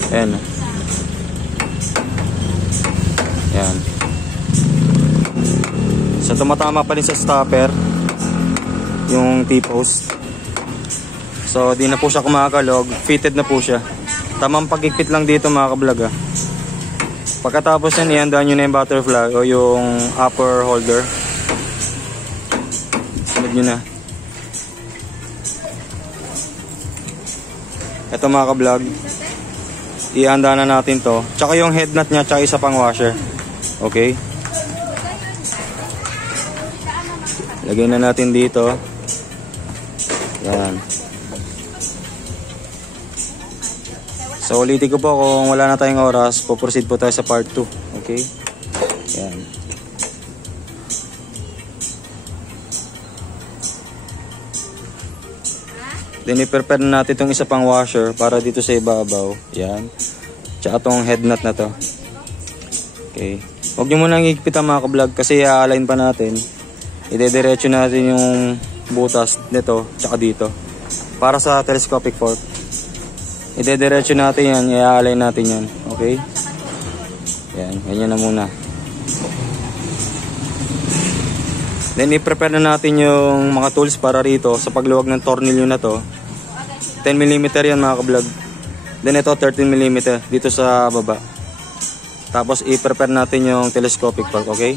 Ayan. Yan. So tumatama pa rin sa stopper yung T-post. So di na po siya kumakalog, fitted na po siya. Tamang pagigpit lang dito mga kablog ah. Pagkatapos yan, ihanda nyo na yung butterfly o yung upper holder. Sunod nyo na. Ito mga kablog, ihanda na natin to. Tsaka yung head nut nya, tsaka isa pang washer. Okay. Lagay na natin dito. Yan. So ulitin ko po, kung wala na tayong oras, po-proceed po tayo sa part 2. Okay? Yan. Then i-prepare na natin itong isa pang washer para dito sa ibabaw. Yan. Tsaka itong head nut na to. Okay. Huwag nyo munang higpit ang mga ka-vlog kasi i-align pa natin. Idediretso natin yung butas nito tsaka dito. Para sa telescopic fork. Idediretso natin yan, i-align natin yan. Okay? Yan, ganyan na muna. Then i-prepare na natin yung mga tools para rito sa pagluwag ng tornilyo na to. 10mm yan mga ka-vlog. Then ito 13mm dito sa baba. Tapos i-prepare natin yung telescopic fork, okay?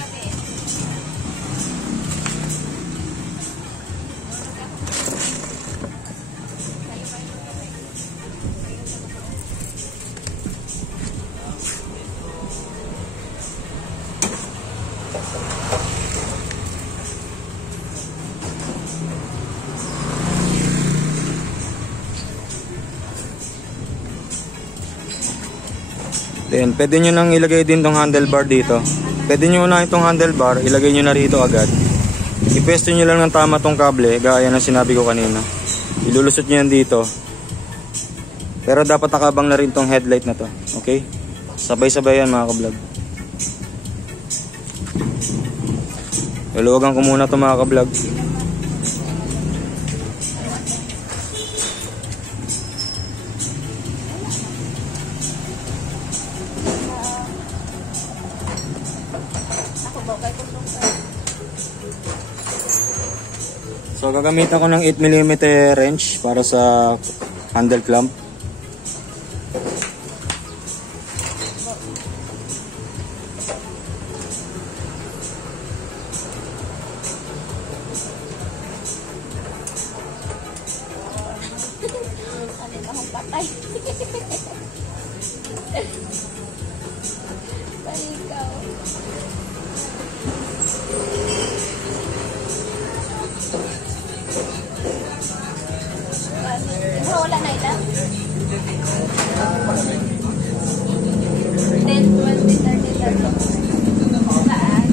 Then, pwede nyo nang ilagay din tong handlebar dito. Pwede nyo na itong handlebar, ilagay nyo na rito agad. Ipwesto nyo lang ng tama tong kable, gaya ng sinabi ko kanina. Ilulusot nyo yan dito. Pero dapat nakabang na rin tong headlight na to. Okay? Sabay-sabay yan mga ka-vlog. Luluwagan ko muna to mga ka-vlog. So gagamitan ko ng 8mm wrench para sa handle clamp. Wala na ito? 10, 20, 30, 30. Saan?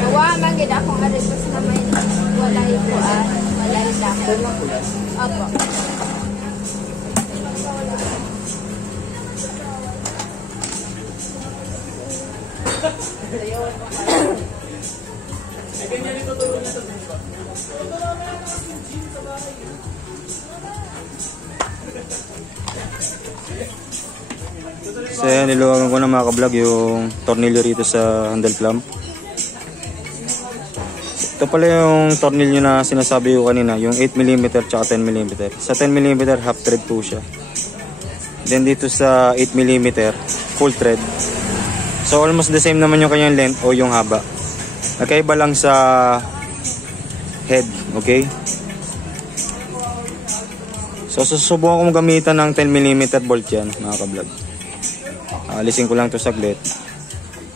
Nawa, maganda akong aripos na may walay po walay lang. Opo. So yan, niluwagan ko na mga ka-vlog yung tornilyo rito sa handle clamp. Ito pala yung tornilyo na sinasabi ko kanina, yung 8mm tsaka 10mm. Sa 10mm half thread po siya. Then dito sa 8mm full thread. So almost the same naman yung kanyang length o yung haba. Nagkaiba lang sa head, okay? So susubukan kong gamitan ng 10mm bolt yan mga ka-vlog. Alisin ko lang to saglit.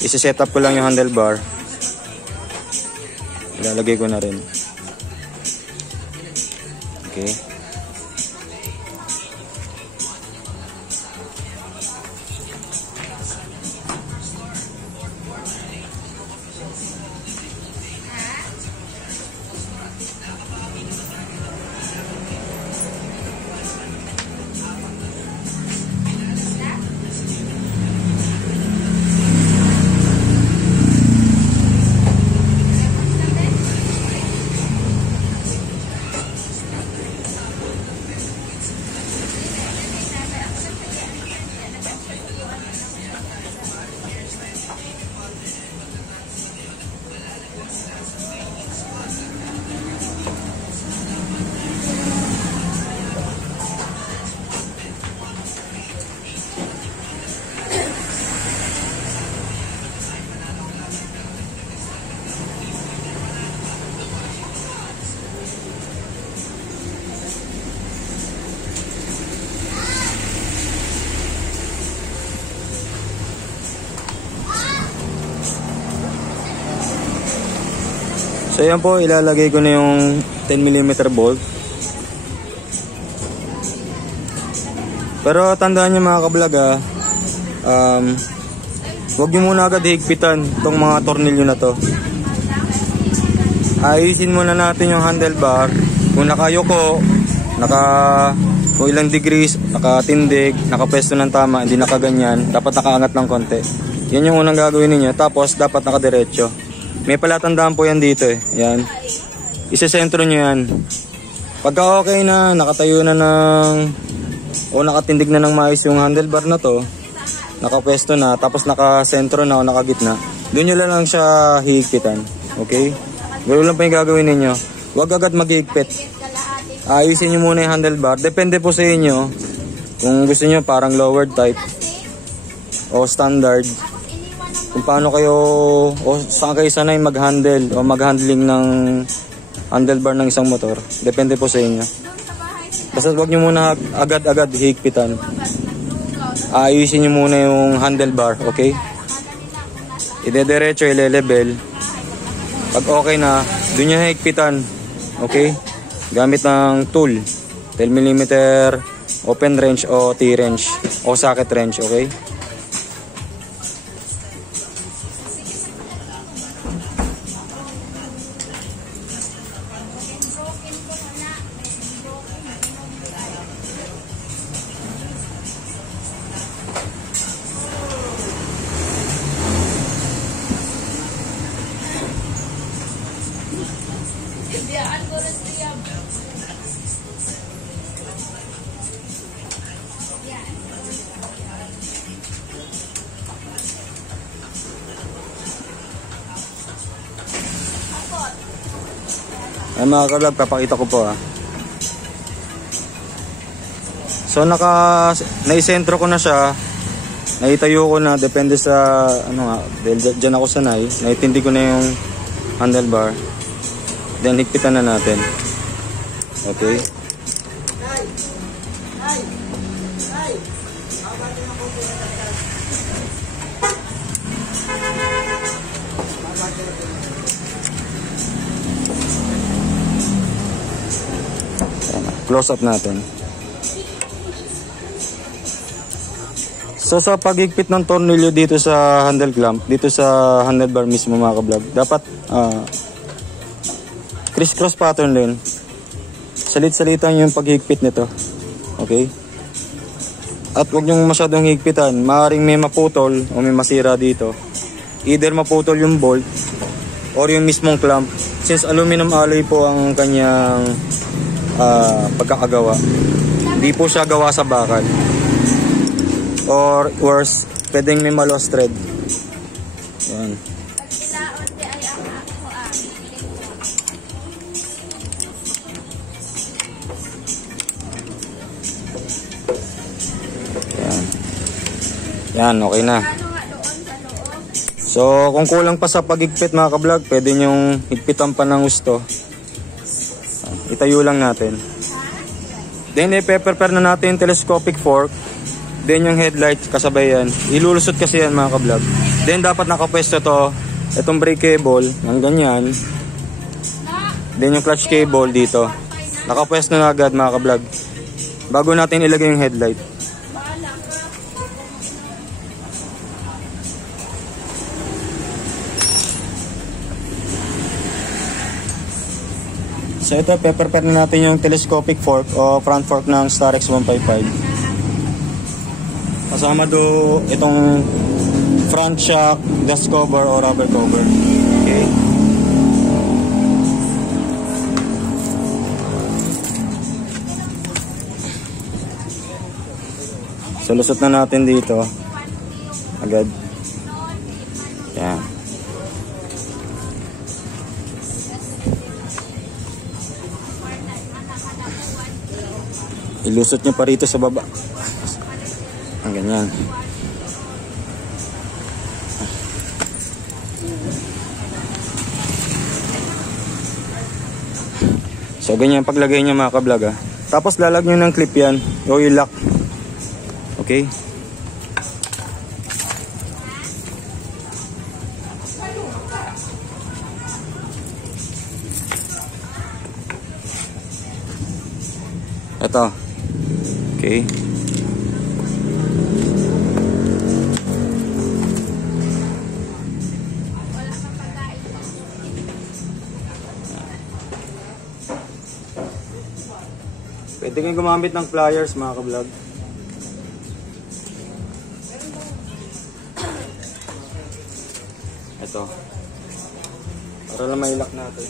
Isi-set up ko lang yung handlebar. Ilalagay ko na rin. Okay. So yan po, ilalagay ko na yung 10mm bolt. Pero tandaan nyo mga kablog, huwag nyo muna agad higpitan itong mga tornilyo na to. Ayusin muna natin yung handlebar. Kung nakayoko, kung ilang degrees, nakatindig, nakapwesto ng tama, hindi nakaganyan, dapat nakaangat ng konti. Yan yung unang gagawin niyo. Tapos dapat nakadiretso. May palatandaan po yan dito eh. Yan. Isesentro nyo yan. Pagka okay na, nakatayo na o nakatindig na ng maayos yung handlebar na to, nakapwesto na, tapos nakasentro na o nakagitna, doon nyo lang siya hihigpitan. Okay? Ganoon lang pa yung gagawin ninyo. Huwag agad maghihigpit. Ayusin nyo muna yung handlebar. Depende po sa inyo. Kung gusto nyo parang lowered type o standard. Kung paano kayo o saan kayo sanay mag-handle o mag-handling ng handlebar ng isang motor. Depende po sa inyo. Basta huwag nyo muna agad-agad higpitan. Ayusin nyo muna yung handlebar, okay? Idediretso, ile-level. Pag okay na, doon nyo higpitan, okay? Gamit ng tool. 10mm open wrench o T-wrench o socket wrench, okay? Ay mga kablog, papakita ko po So naisentro ko na siya. Naitayo ko na, depende sa dahil dyan ako sanay. Naitindi ko na yung handlebar. Then higpitan na natin. Okay. Close up natin. So sa paghigpit ng tornilyo dito sa handle clamp, dito sa handlebar mismo mga kablog, dapat criss-cross pattern din. Salit-salitan yung paghigpit nito. Okay? At huwag nyo masyadong higpitan. Maaaring may maputol o may masira dito. Either maputol yung bolt or yung mismong clamp. Since aluminum alloy po ang kanyang pagkakagawa, hindi po siya gawa sa bakal. Or worse, pwedeng may ma-lost thread. Yan. Yan, okay na. So, kung kulang pa sa paghigpit mga kablog, pwede nyong higpitan pa ng gusto. Itayo lang natin. Then, i-prepare na natin yung telescopic fork. Then, yung headlight, kasabay yan. Ilulusot kasi yan mga kablog. Then, dapat nakapwesto to. Itong brake cable, ng ganyan. Then, yung clutch cable dito. Nakapwesto na agad mga kablog. Bago natin ilagay yung headlight. So ito, prepare na natin yung telescopic fork o front fork ng Starex 155. Kasama do itong front shock, dust cover o rubber cover. Okay. So lusot na natin dito. Agad. Yan. Ilusot nyo pa rito sa baba. Ang ganyan. So ganyan paglagay nyo mga kablog. Tapos lalag nyo ng clip yan. O yung lock. Okay. Ito. Okay. Pwede kayong gumamit ng pliers mga ka-vlog. Ito. Para lang mailak natin.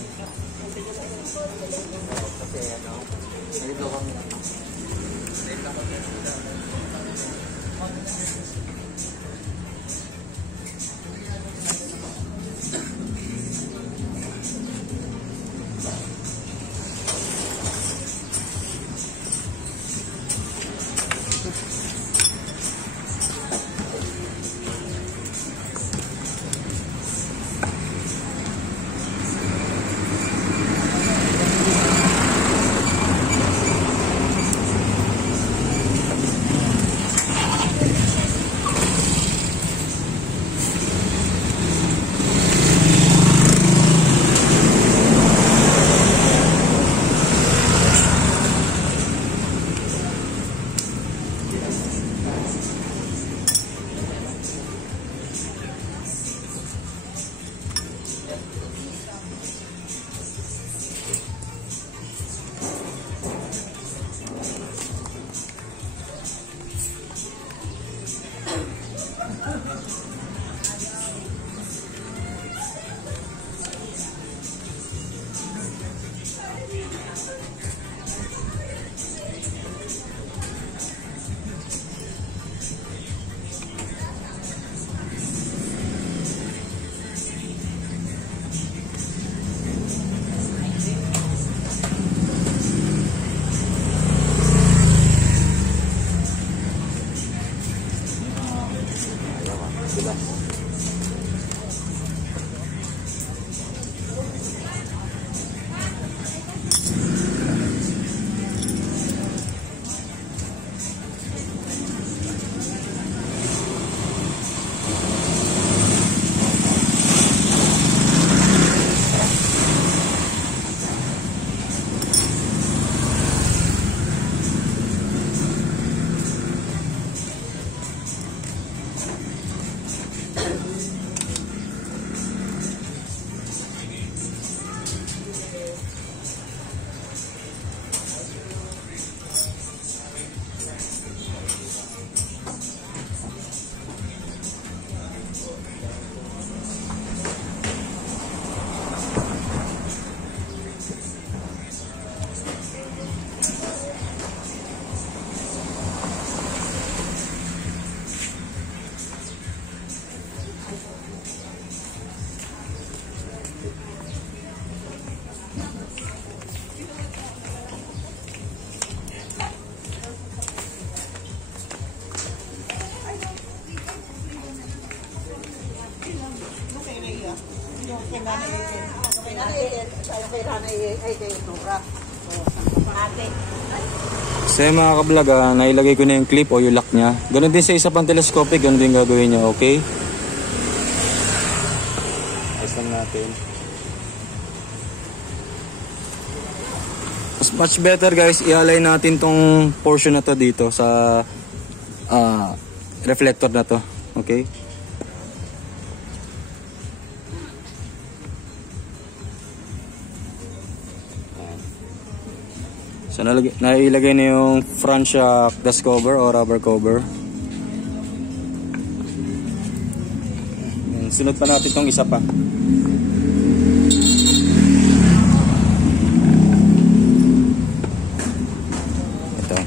So mga ka-vlog, nailagay ko na yung clip o yung lock nya. Ganon din sa isa pang telescopic, ganon din gagawin nyo, okay? Ayos lang natin. Much better guys, i-align natin tong portion na to dito sa reflector na to, okay? So nailagay na yung front shock dust cover o rubber cover. Sunod pa natin itong isa pa. Ito.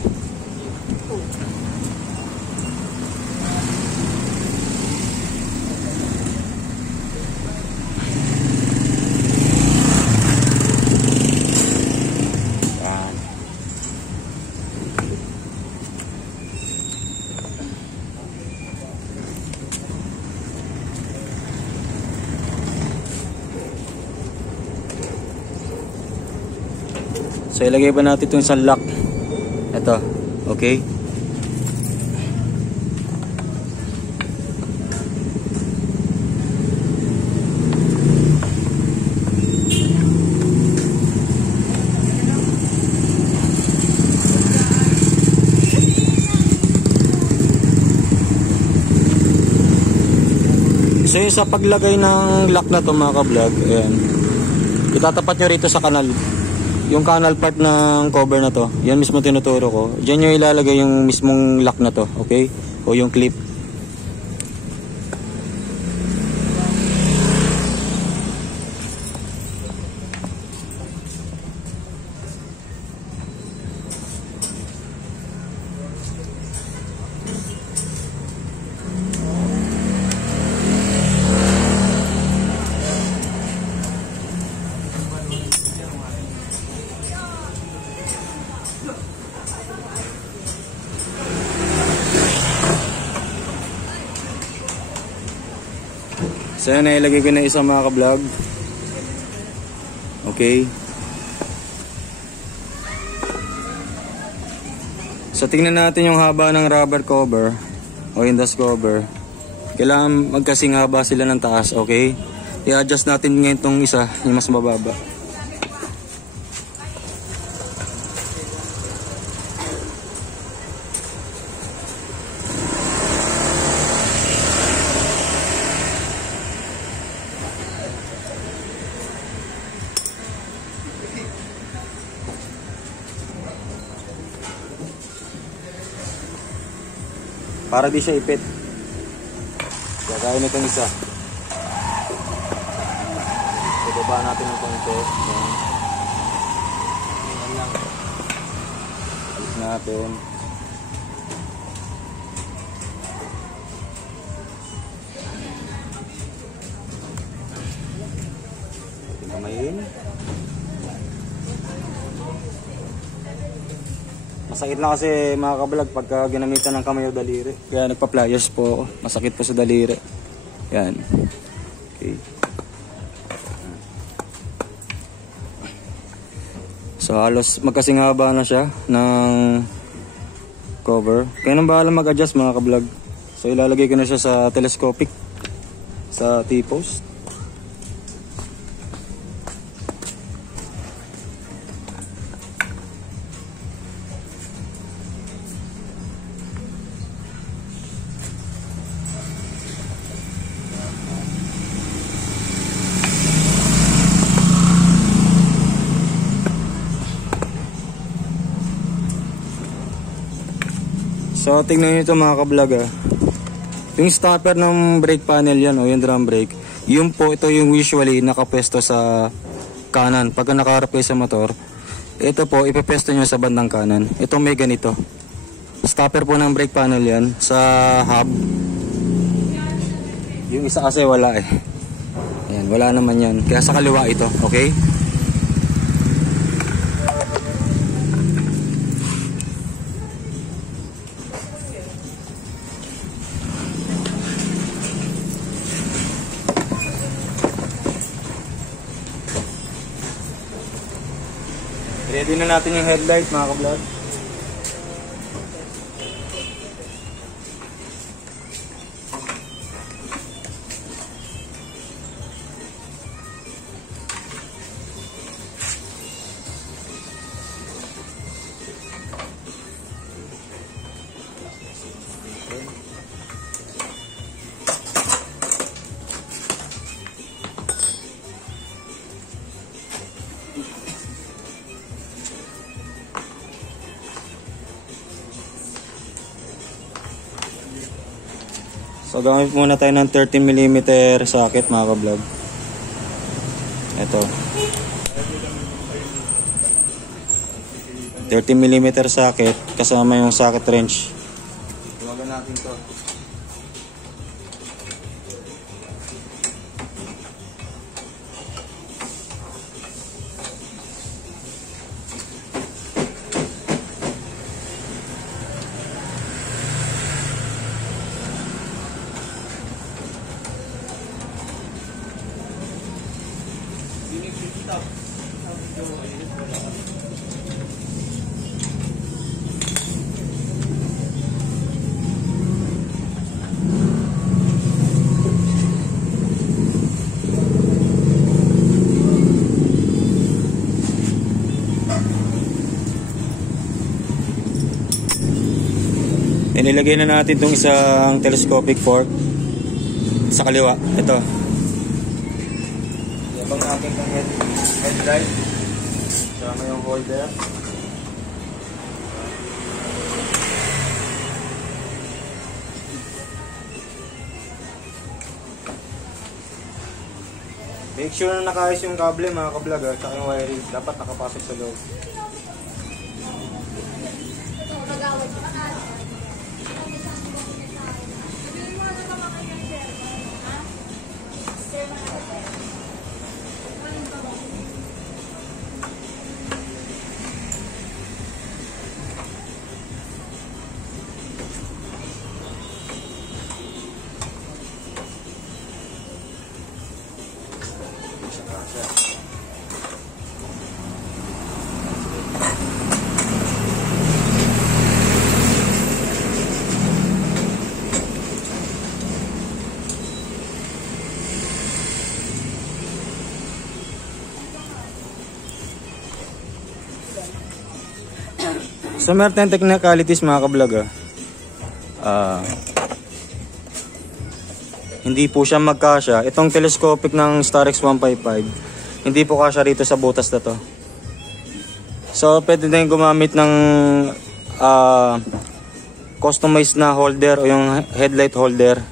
So ilagay pa natin itong isang lock. Ito, okay? Ngayon sa paglagay ng lock na to mga ka-vlog, ayan, itatapat nyo rito sa kanal. Yung canal part ng cover na to, yan mismo tinuturo ko. Diyan nyo ilalagay yung mismong lock na to, okay? O yung clip. So yan, nailagay ko na isa mga ka-vlog. Okay. So tingnan natin yung haba ng rubber cover o yung dust cover. Kailangan magkasing haba sila ng taas, okay? I-adjust natin ngayon itong isa, yung mas mababa. Para di siya ipit. Gagawin itong isa. Ibaba natin ng konti. Yan lang. Alis natin. Ating kamayin. Masakit na kasi mga ka-vlog pagka ginamitan ng kamay o daliri. Kaya nagpa-pliers po ako. Masakit po sa daliri. Yan. Okay. So halos magkasing haba na siya ng cover. Kaya nang bahala mag-adjust mga ka-vlog. So ilalagay ko na siya sa telescopic. Sa T-post. So tingnan nyo ito mga ka-vlog ah. Yung stopper ng brake panel yan o yung drum brake, yun po ito yung usually nakapwesto sa kanan. Pagka nakaharap kayo sa motor, ito po ipepesto nyo sa bandang kanan. Ito may ganito. Stopper po ng brake panel yan sa hub. Yung isa kasi wala eh. Ayan, wala naman yan. Kaya sa kaliwa ito, okay? Ready na natin yung headlight mga ka-vlog. So gamit muna tayo ng 13mm socket mga ka-vlog. Ito 13mm socket kasama yung socket wrench. Tuwagan natin to. Nilagay na natin itong isang telescopic fork. sa kaliwa. Ito. Yan bang aking headlight. Sama yung holder. Make sure na nakaayos yung kable mga ka-vlog at saka yung wiring. Dapat nakapasok sa loob. So meron tayong technicalities mga ka-vlog hindi po siya magkasya. Itong telescopic ng Starex 155 hindi po kasya rito sa butas na to. So pwede tayong gumamit ng customized na holder o yung headlight holder.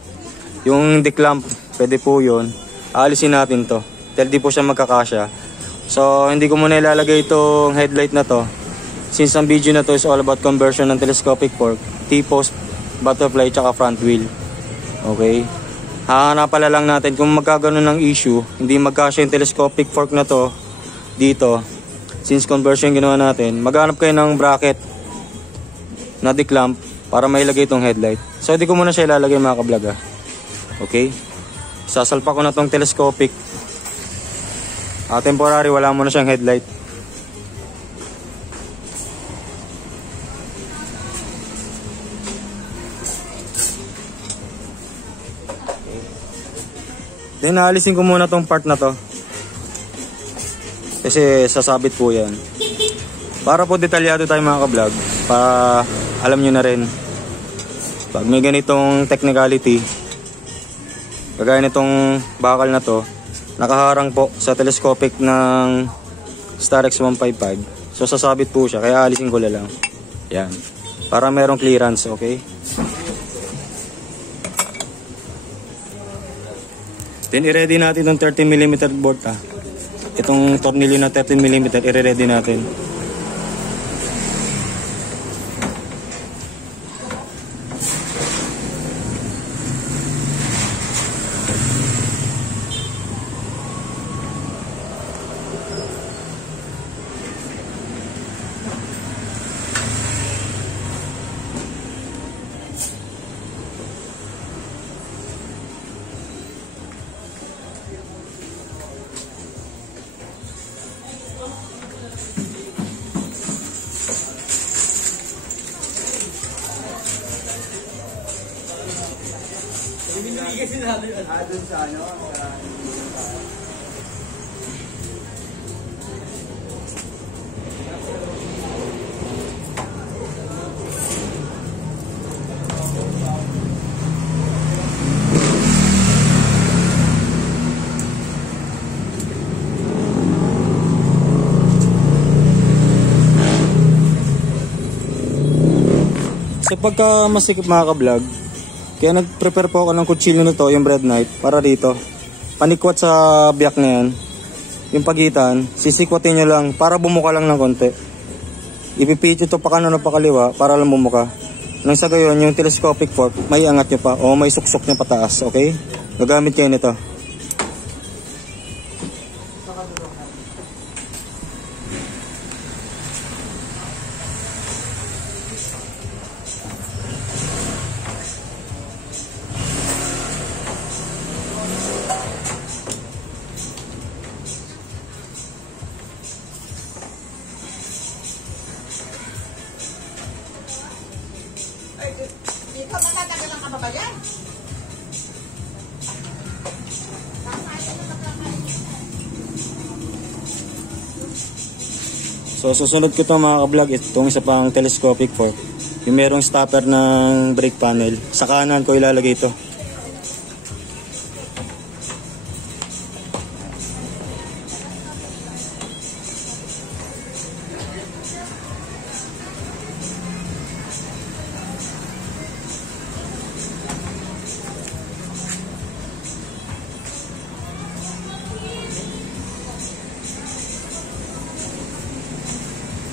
Yung declamp pwede po yun. Aalisin natin to dahil di po siya magkakasya. So hindi ko muna ilalagay itong headlight na to. Since ang video na to is all about conversion ng telescopic fork, T-post, butterfly, tsaka front wheel. Okay? Hahanapan lang natin kung magkaganon ng issue, hindi magkasya yung telescopic fork na to dito. Since conversion ginawa natin, maghanap kayo ng bracket na declamp para mailagay itong headlight. So hindi ko muna siya ilalagay mga ka-vlog. Okay? Sasalpa ko na itong telescopic. Temporary, wala muna siyang headlight. Then naalisin ko muna tong part na to. Kasi sasabit po yan. Para po detalyado tayo mga ka-vlog. Para alam nyo na rin. Pag may ganitong technicality, kagaya nitong bakal na to, nakaharang po sa telescopic ng Starex 155. So sasabit po siya. Kaya alisin ko lang. Yan. Para merong clearance, okay? Then i-ready natin itong 13mm bolt Itong tornilyo na 13mm i-ready natin. Dun sa ano? So pagka masikip mga ka-vlog, kaya nag-prepare po ako ng kutsilyo nito, yung bread knife, para dito. Panikwat sa biyak na yan. Yung pagitan, sisikwatin nyo lang para bumuka lang ng konti. Ipipit ito pa kanan o pa kaliwa para lang bumuka. Nang sa gayon, yung telescopic fork, may angat nyo pa o may suksok nyo pataas, okay? Gagamit kayo nito. Dito, matatagal lang ka pa ba yan? So susunod ko ito mga ka-vlog, itong isa pang telescopic fork. Yung merong stopper ng brake panel. Sa kanan ko ilalagay ito.